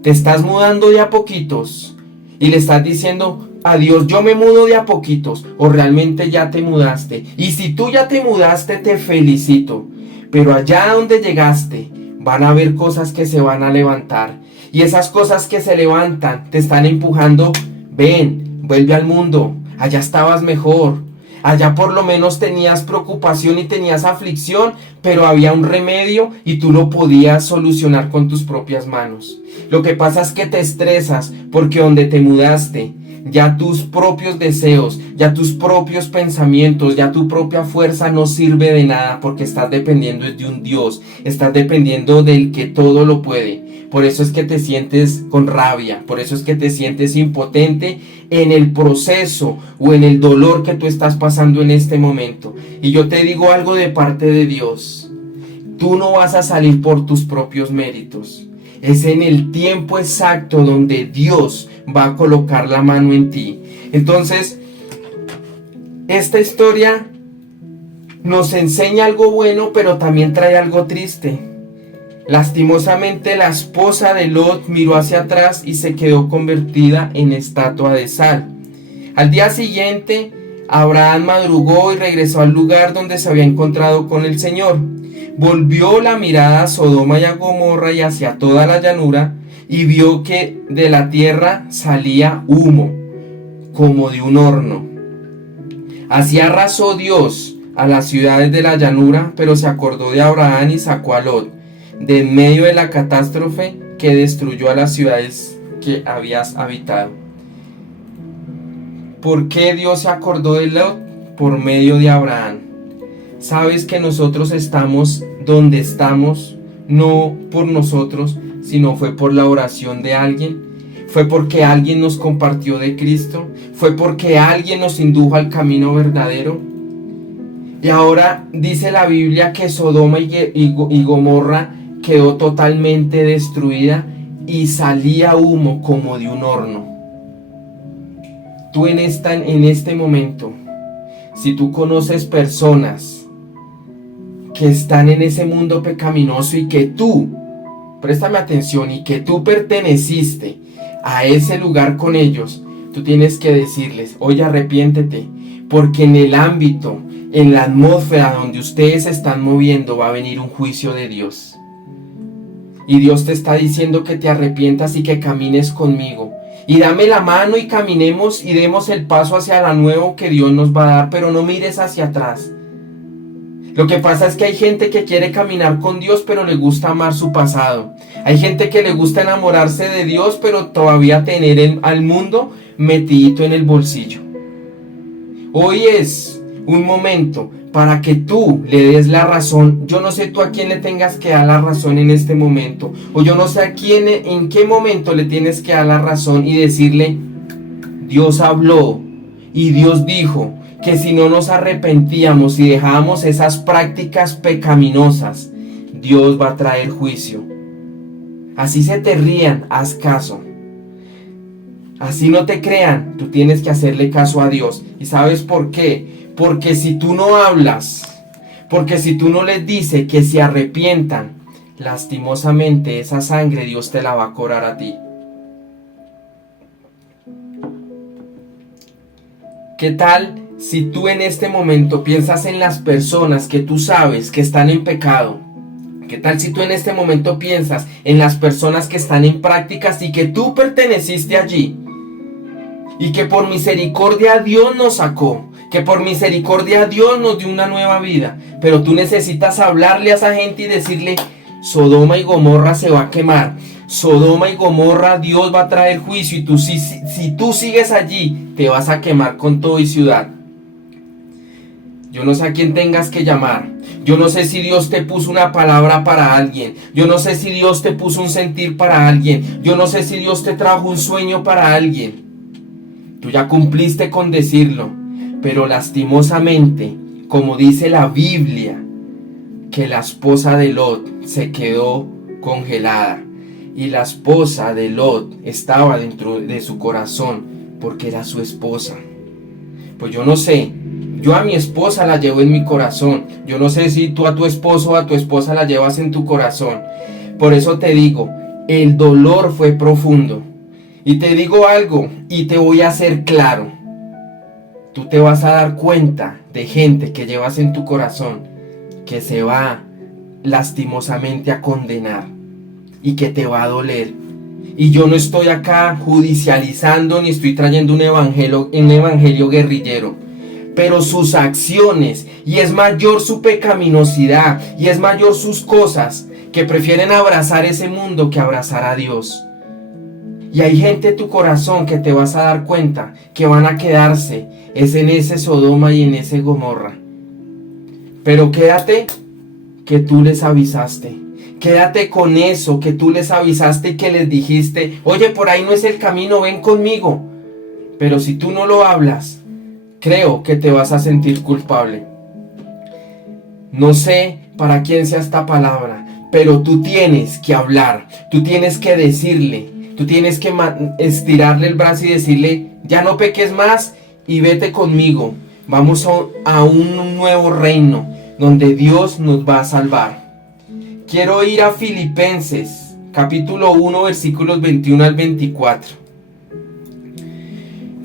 te estás mudando de a poquitos y le estás diciendo a Dios, yo me mudo de a poquitos, o realmente ya te mudaste. Y si tú ya te mudaste, te felicito. Pero allá donde llegaste, van a haber cosas que se van a levantar. Y esas cosas que se levantan te están empujando. Ven, vuelve al mundo. Allá estabas mejor. Allá por lo menos tenías preocupación y tenías aflicción, pero había un remedio y tú lo podías solucionar con tus propias manos. Lo que pasa es que te estresas porque donde te mudaste, ya tus propios deseos, ya tus propios pensamientos, ya tu propia fuerza no sirve de nada porque estás dependiendo de un Dios, estás dependiendo del que todo lo puede. Por eso es que te sientes con rabia, por eso es que te sientes impotente en el proceso o en el dolor que tú estás pasando en este momento. Y yo te digo algo de parte de Dios: tú no vas a salir por tus propios méritos. Es en el tiempo exacto donde Dios va a colocar la mano en ti. Entonces, esta historia nos enseña algo bueno, pero también trae algo triste. Lastimosamente, la esposa de Lot miró hacia atrás y se quedó convertida en estatua de sal. Al día siguiente, Abraham madrugó y regresó al lugar donde se había encontrado con el Señor. Volvió la mirada a Sodoma y a Gomorra y hacia toda la llanura, y vio que de la tierra salía humo, como de un horno. Así arrasó Dios a las ciudades de la llanura, pero se acordó de Abraham y sacó a Lot de en medio de la catástrofe que destruyó a las ciudades que habías habitado. ¿Por qué Dios se acordó de Lot? Por medio de Abraham. Sabes que nosotros estamos donde estamos, no por nosotros, sino fue por la oración de alguien. Fue porque alguien nos compartió de Cristo. Fue porque alguien nos indujo al camino verdadero. Y ahora dice la Biblia que Sodoma y Gomorra quedó totalmente destruida y salía humo como de un horno. Tú en este momento, si tú conoces personas que están en ese mundo pecaminoso y que tú, préstame atención, y que tú perteneciste a ese lugar con ellos, tú tienes que decirles, oye, arrepiéntete, porque en el ámbito, en la atmósfera donde ustedes se están moviendo va a venir un juicio de Dios. Y Dios te está diciendo que te arrepientas y que camines conmigo. Y dame la mano y caminemos y demos el paso hacia lo nuevo que Dios nos va a dar, pero no mires hacia atrás. Lo que pasa es que hay gente que quiere caminar con Dios, pero le gusta amar su pasado. Hay gente que le gusta enamorarse de Dios, pero todavía tener al mundo metidito en el bolsillo. Hoy es un momento para que tú le des la razón. Yo no sé tú a quién le tengas que dar la razón en este momento, o yo no sé a quién, en qué momento le tienes que dar la razón y decirle, Dios habló y Dios dijo que si no nos arrepentíamos y dejábamos esas prácticas pecaminosas, Dios va a traer juicio. Así se te rían, haz caso. Así no te crean, tú tienes que hacerle caso a Dios. ¿Y sabes por qué? Porque si tú no hablas, porque si tú no les dices que se arrepientan, lastimosamente esa sangre Dios te la va a cobrar a ti. ¿Qué tal si tú en este momento piensas en las personas que tú sabes que están en pecado? ¿Qué tal si tú en este momento piensas en las personas que están en prácticas y que tú perteneciste allí? Y que por misericordia Dios nos sacó, que por misericordia Dios nos dio una nueva vida. Pero tú necesitas hablarle a esa gente y decirle: Sodoma y Gomorra se va a quemar. Sodoma y Gomorra, Dios va a traer juicio, y tú, si tú sigues allí, te vas a quemar con todo y ciudad. Yo no sé a quién tengas que llamar. Yo no sé si Dios te puso una palabra para alguien. Yo no sé si Dios te puso un sentir para alguien. Yo no sé si Dios te trajo un sueño para alguien. Tú ya cumpliste con decirlo. Pero lastimosamente, como dice la Biblia, que la esposa de Lot se quedó congelada. Y la esposa de Lot estaba dentro de su corazón porque era su esposa. Pues yo no sé. Yo a mi esposa la llevo en mi corazón. Yo no sé si tú a tu esposo o a tu esposa la llevas en tu corazón. Por eso te digo, el dolor fue profundo. Y te digo algo, y te voy a hacer claro. Tú te vas a dar cuenta de gente que llevas en tu corazón que se va lastimosamente a condenar y que te va a doler. Y yo no estoy acá judicializando ni estoy trayendo un evangelio guerrillero. Pero sus acciones, y es mayor su pecaminosidad, y es mayor sus cosas, que prefieren abrazar ese mundo que abrazar a Dios. Y hay gente en tu corazón que te vas a dar cuenta que van a quedarse es en ese Sodoma y en ese Gomorra. Pero quédate que tú les avisaste. Quédate con eso que tú les avisaste y que les dijiste: oye, por ahí no es el camino, ven conmigo. Pero si tú no lo hablas, creo que te vas a sentir culpable. No sé para quién sea esta palabra, pero tú tienes que hablar, tú tienes que decirle, tú tienes que estirarle el brazo y decirle: ya no peques más y vete conmigo. Vamos a un nuevo reino donde Dios nos va a salvar. Quiero ir a Filipenses, capítulo 1, versículos 21 al 24.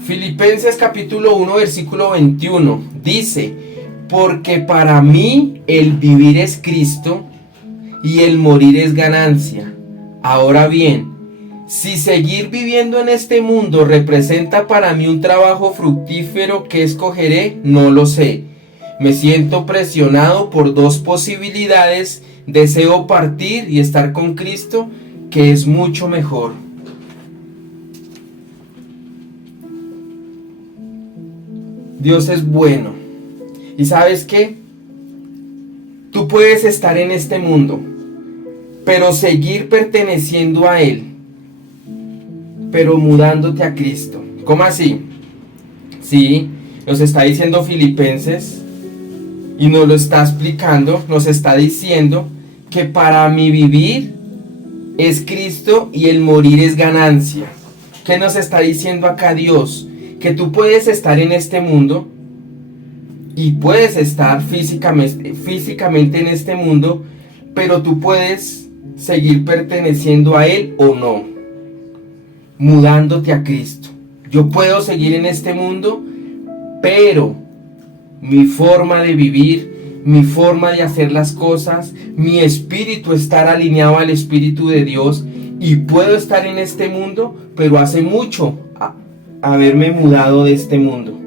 Filipenses capítulo 1, versículo 21 dice: porque para mí el vivir es Cristo y el morir es ganancia. Ahora bien, si seguir viviendo en este mundo representa para mí un trabajo fructífero que escogeré, no lo sé. Me siento presionado por dos posibilidades. Deseo partir y estar con Cristo, que es mucho mejor. Dios es bueno. ¿Y sabes qué? Tú puedes estar en este mundo, pero seguir perteneciendo a Él, pero mudándote a Cristo. ¿Cómo así? Sí, nos está diciendo Filipenses y nos lo está explicando, nos está diciendo que para mi vivir es Cristo y el morir es ganancia. ¿Qué nos está diciendo acá Dios? Que tú puedes estar en este mundo y puedes estar físicamente en este mundo, pero tú puedes seguir perteneciendo a Él o no, mudándote a Cristo. Yo puedo seguir en este mundo, pero mi forma de vivir, mi forma de hacer las cosas, mi espíritu estar alineado al Espíritu de Dios, y puedo estar en este mundo, pero hace mucho haberme mudado de este mundo.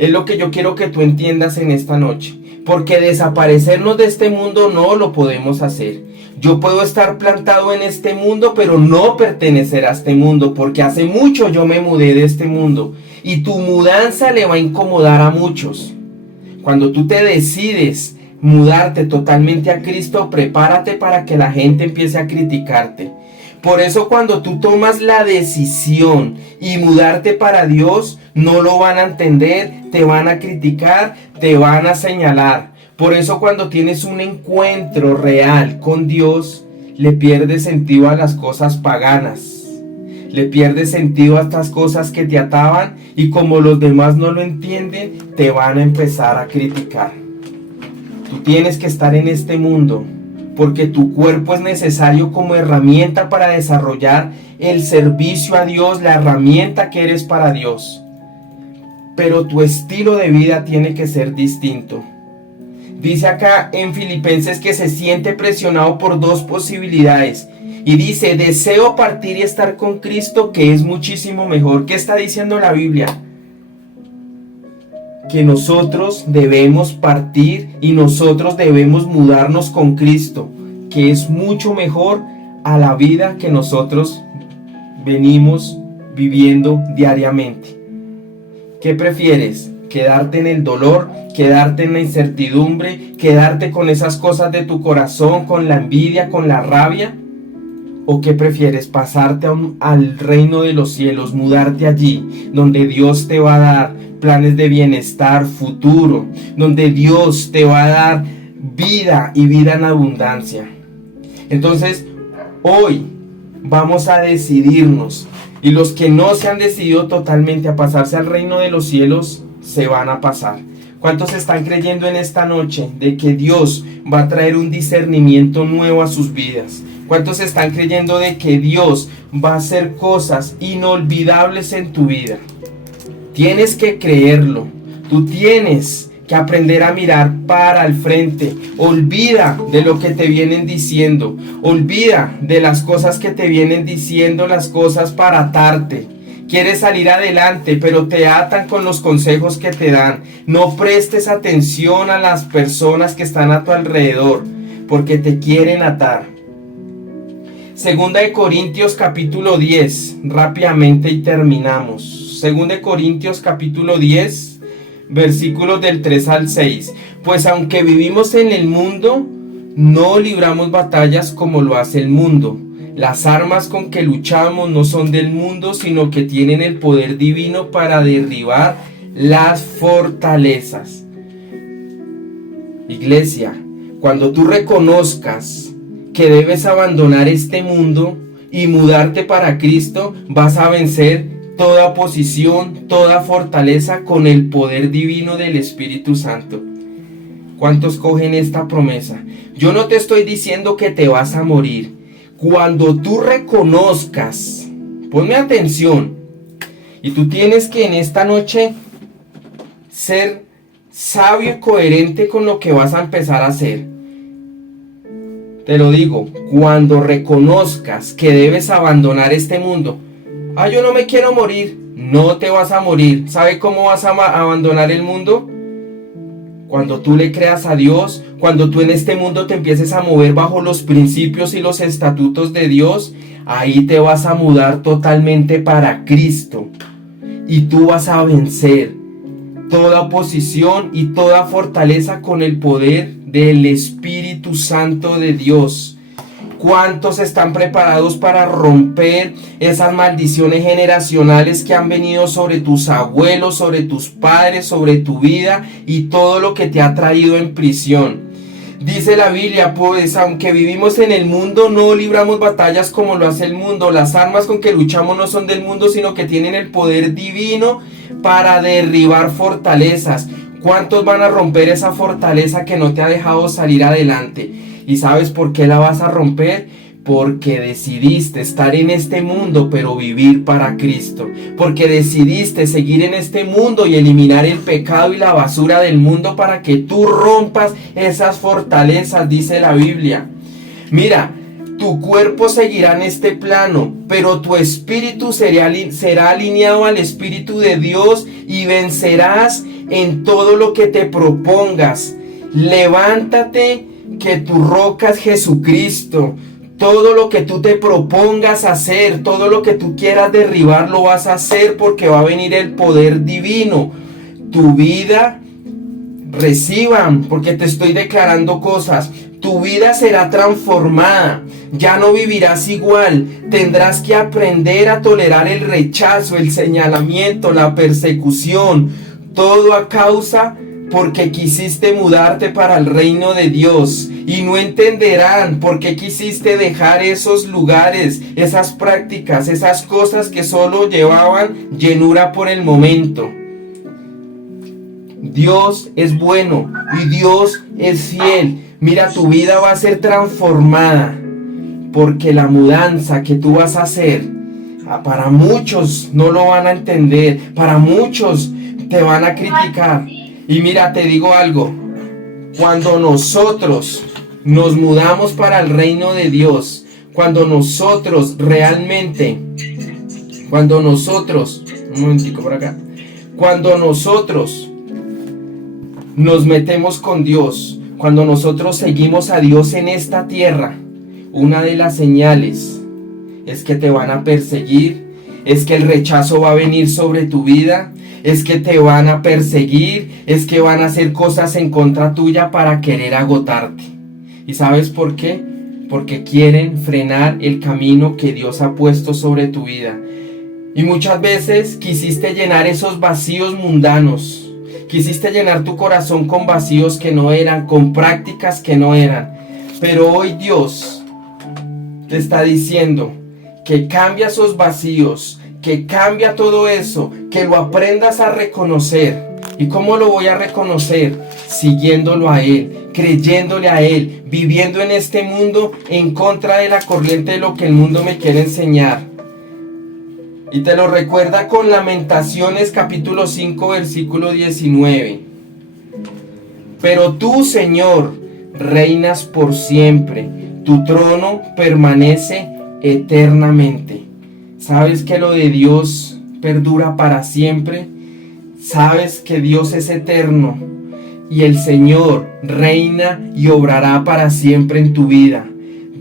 Es lo que yo quiero que tú entiendas en esta noche, porque desaparecernos de este mundo no lo podemos hacer. Yo puedo estar plantado en este mundo, pero no pertenecer a este mundo, porque hace mucho yo me mudé de este mundo, y tu mudanza le va a incomodar a muchos. Cuando tú te decides mudarte totalmente a Cristo, prepárate para que la gente empiece a criticarte. Por eso cuando tú tomas la decisión y mudarte para Dios, no lo van a entender, te van a criticar, te van a señalar. Por eso cuando tienes un encuentro real con Dios, le pierdes sentido a las cosas paganas. le pierdes sentido a estas cosas que te ataban y como los demás no lo entienden, te van a empezar a criticar. Tú tienes que estar en este mundo porque tu cuerpo es necesario como herramienta para desarrollar el servicio a Dios, la herramienta que eres para Dios. Pero tu estilo de vida tiene que ser distinto. Dice acá en Filipenses que se siente presionado por dos posibilidades. Y dice, deseo partir y estar con Cristo, que es muchísimo mejor. ¿Qué está diciendo la Biblia? Que nosotros debemos partir y nosotros debemos mudarnos con Cristo, que es mucho mejor a la vida que nosotros venimos viviendo diariamente. ¿Qué prefieres? ¿Quedarte en el dolor? ¿Quedarte en la incertidumbre? ¿Quedarte con esas cosas de tu corazón, con la envidia, con la rabia? ¿O qué prefieres? Pasarte al reino de los cielos, mudarte allí, donde Dios te va a dar planes de bienestar futuro, donde Dios te va a dar vida y vida en abundancia. Entonces, hoy vamos a decidirnos, y los que no se han decidido totalmente a pasarse al reino de los cielos, se van a pasar. ¿Cuántos están creyendo en esta noche de que Dios va a traer un discernimiento nuevo a sus vidas? ¿Cuántos están creyendo de que Dios va a hacer cosas inolvidables en tu vida? Tienes que creerlo. Tú tienes que aprender a mirar para el frente. Olvida de lo que te vienen diciendo. Olvida de las cosas que te vienen diciendo, las cosas para atarte. Quieres salir adelante, pero te atan con los consejos que te dan. No prestes atención a las personas que están a tu alrededor, porque te quieren atar. Segunda de Corintios capítulo 10, rápidamente y terminamos. Segunda de Corintios capítulo 10, versículos del 3 al 6. Pues aunque vivimos en el mundo, no libramos batallas como lo hace el mundo. Las armas con que luchamos no son del mundo, sino que tienen el poder divino para derribar las fortalezas. Iglesia, cuando tú reconozcas que debes abandonar este mundo y mudarte para Cristo, vas a vencer toda oposición, toda fortaleza con el poder divino del Espíritu Santo. ¿Cuántos cogen esta promesa? Yo no te estoy diciendo que te vas a morir. Cuando tú reconozcas, ponme atención, y tú tienes que en esta noche ser sabio y coherente con lo que vas a empezar a hacer. Te lo digo, cuando reconozcas que debes abandonar este mundo. Yo no me quiero morir. No te vas a morir. ¿Sabe cómo vas a abandonar el mundo? Cuando tú le creas a Dios, cuando tú en este mundo te empieces a mover bajo los principios y los estatutos de Dios, ahí te vas a mudar totalmente para Cristo. Y tú vas a vencer toda oposición y toda fortaleza con el poder del Espíritu Santo de Dios. ¿Cuántos están preparados para romper esas maldiciones generacionales que han venido sobre tus abuelos, sobre tus padres, sobre tu vida y todo lo que te ha traído en prisión? Dice la Biblia, pues aunque vivimos en el mundo, no libramos batallas como lo hace el mundo. Las armas con que luchamos no son del mundo, sino que tienen el poder divino para derribar fortalezas. ¿Cuántos van a romper esa fortaleza que no te ha dejado salir adelante? ¿Y sabes por qué la vas a romper? Porque decidiste estar en este mundo, pero vivir para Cristo. Porque decidiste seguir en este mundo y eliminar el pecado y la basura del mundo para que tú rompas esas fortalezas, dice la Biblia. Mira, tu cuerpo seguirá en este plano, pero tu espíritu será alineado al Espíritu de Dios y vencerás en todo lo que te propongas. Levántate, que tu roca es Jesucristo. Todo lo que tú te propongas hacer, todo lo que tú quieras derribar, lo vas a hacer porque va a venir el poder divino. Tu vida, reciban, porque te estoy declarando cosas. Tu vida será transformada. Ya no vivirás igual. Tendrás que aprender a tolerar el rechazo, el señalamiento, la persecución. Todo a causa porque quisiste mudarte para el reino de Dios. y no entenderán por qué quisiste dejar esos lugares, esas prácticas, esas cosas que solo llevaban llenura por el momento. Dios es bueno y Dios es fiel. Mira, tu vida va a ser transformada, porque la mudanza que tú vas a hacer, para muchos no lo van a entender, para muchos te van a criticar. Y mira, te digo algo, cuando nosotros nos mudamos para el reino de Dios, cuando nosotros realmente, un momentico por acá, cuando nosotros nos metemos con Dios, cuando nosotros seguimos a Dios en esta tierra, una de las señales es que te van a perseguir, es que el rechazo va a venir sobre tu vida, es que te van a perseguir, es que van a hacer cosas en contra tuya para querer agotarte. ¿Y sabes por qué? Porque quieren frenar el camino que Dios ha puesto sobre tu vida. Y muchas veces quisiste llenar esos vacíos mundanos. Quisiste llenar tu corazón con vacíos que no eran, con prácticas que no eran. Pero hoy Dios te está diciendo que cambia esos vacíos, que cambia todo eso, que lo aprendas a reconocer. ¿Y cómo lo voy a reconocer? Siguiéndolo a Él, creyéndole a Él, viviendo en este mundo en contra de la corriente de lo que el mundo me quiere enseñar. Y te lo recuerda con Lamentaciones capítulo 5 versículo 19. Pero tú, Señor, reinas por siempre, tu trono permanece eternamente. ¿Sabes que lo de Dios perdura para siempre? ¿Sabes que Dios es eterno? Y el Señor reina y obrará para siempre en tu vida.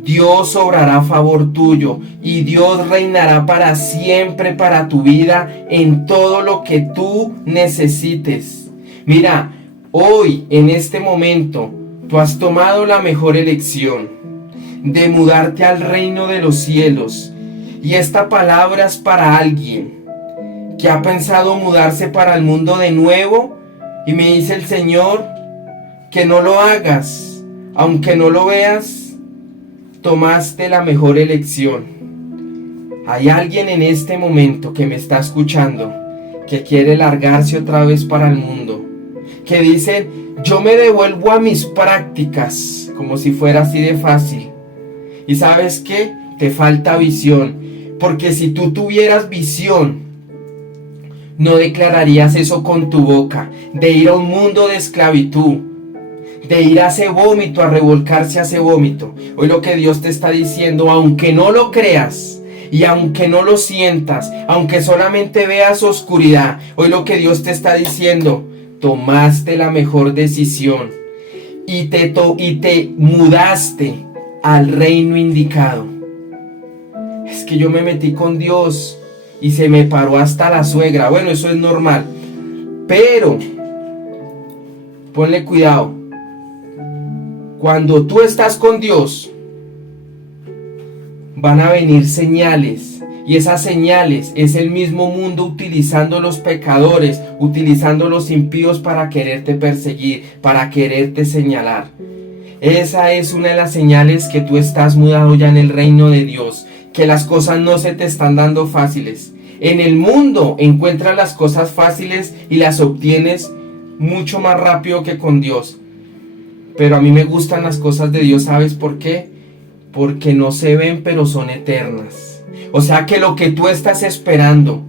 Dios obrará a favor tuyo y Dios reinará para siempre para tu vida en todo lo que tú necesites. Mira, hoy en este momento tú has tomado la mejor elección de mudarte al reino de los cielos. Y esta palabra es para alguien que ha pensado mudarse para el mundo de nuevo y me dice el Señor que no lo hagas, aunque no lo veas. Tomaste la mejor elección. Hay alguien en este momento que me está escuchando que quiere largarse otra vez para el mundo, que dice: yo me devuelvo a mis prácticas, como si fuera así de fácil. ¿Y sabes qué? Te falta visión, porque si tú tuvieras visión, no declararías eso con tu boca, de ir a un mundo de esclavitud, de ir a ese vómito, a revolcarse a ese vómito. Hoy lo que Dios te está diciendo, aunque no lo creas y aunque no lo sientas, aunque solamente veas oscuridad, hoy lo que Dios te está diciendo, tomaste la mejor decisión y te mudaste al reino indicado. Es que yo me metí con Dios y se me paró hasta la suegra. Bueno, eso es normal, pero ponle cuidado. Cuando tú estás con Dios, van a venir señales. Y esas señales es el mismo mundo utilizando los pecadores, utilizando los impíos para quererte perseguir, para quererte señalar. Esa es una de las señales que tú estás mudado ya en el reino de Dios. Que las cosas no se te están dando fáciles. En el mundo encuentras las cosas fáciles y las obtienes mucho más rápido que con Dios. Pero a mí me gustan las cosas de Dios, ¿sabes por qué? Porque no se ven, pero son eternas. O sea que lo que tú estás esperando,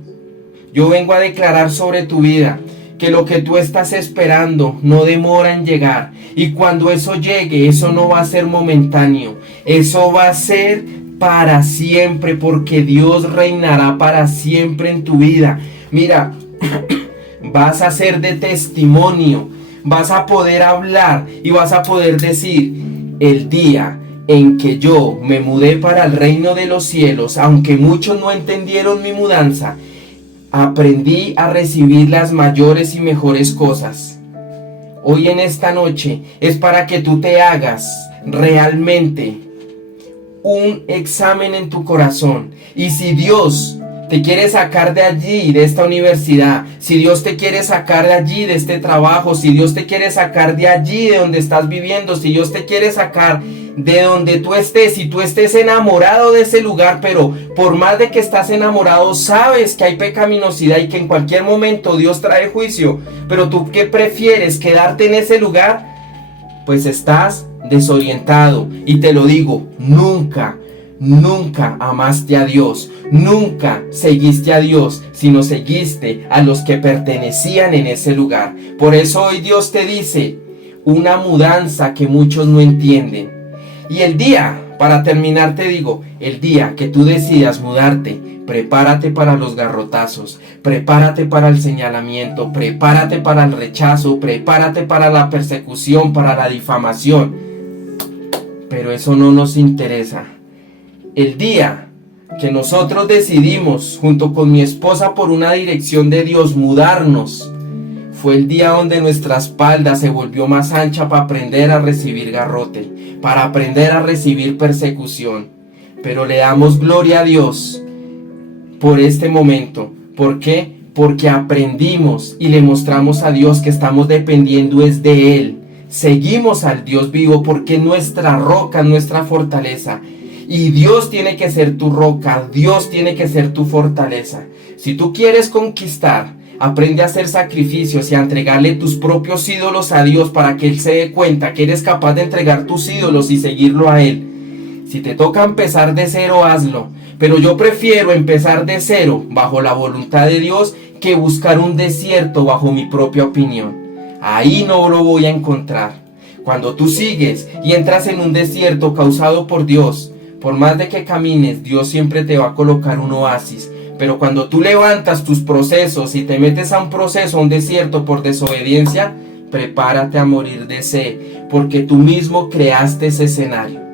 yo vengo a declarar sobre tu vida, que lo que tú estás esperando no demora en llegar. Y cuando eso llegue, eso no va a ser momentáneo. Eso va a ser para siempre, porque Dios reinará para siempre en tu vida. Mira, vas a ser de testimonio. Vas a poder hablar y vas a poder decir: el día en que yo me mudé para el reino de los cielos, aunque muchos no entendieron mi mudanza, aprendí a recibir las mayores y mejores cosas. Hoy en esta noche es para que tú te hagas realmente un examen en tu corazón. Y si Dios te quiere sacar de allí, de esta universidad, si Dios te quiere sacar de allí, de este trabajo, si Dios te quiere sacar de allí, de donde estás viviendo, si Dios te quiere sacar de donde tú estés, si tú estés enamorado de ese lugar, pero por más de que estás enamorado, sabes que hay pecaminosidad y que en cualquier momento Dios trae juicio, pero tú ¿qué prefieres? ¿Quedarte en ese lugar? Pues estás desorientado. Y te lo digo, nunca amaste a Dios, nunca seguiste a Dios, sino seguiste a los que pertenecían en ese lugar. Por eso hoy Dios te dice una mudanza que muchos no entienden. Y el día, para terminar te digo, el día que tú decidas mudarte, prepárate para los garrotazos, prepárate para el señalamiento, prepárate para el rechazo, prepárate para la persecución, para la difamación. Pero eso no nos interesa. El día que nosotros decidimos, junto con mi esposa, por una dirección de Dios, mudarnos, fue el día donde nuestra espalda se volvió más ancha para aprender a recibir garrote, para aprender a recibir persecución. Pero le damos gloria a Dios por este momento. ¿Por qué? Porque aprendimos y le mostramos a Dios que estamos dependiendo es de Él. Seguimos al Dios vivo porque nuestra roca, nuestra fortaleza. Y Dios tiene que ser tu roca, Dios tiene que ser tu fortaleza. Si tú quieres conquistar, aprende a hacer sacrificios y a entregarle tus propios ídolos a Dios para que Él se dé cuenta que eres capaz de entregar tus ídolos y seguirlo a Él. Si te toca empezar de cero, hazlo. Pero yo prefiero empezar de cero bajo la voluntad de Dios que buscar un desierto bajo mi propia opinión. Ahí no lo voy a encontrar. Cuando tú sigues y entras en un desierto causado por Dios, por más de que camines, Dios siempre te va a colocar un oasis. Pero cuando tú levantas tus procesos y te metes a un proceso, a un desierto por desobediencia, prepárate a morir de sed, porque tú mismo creaste ese escenario.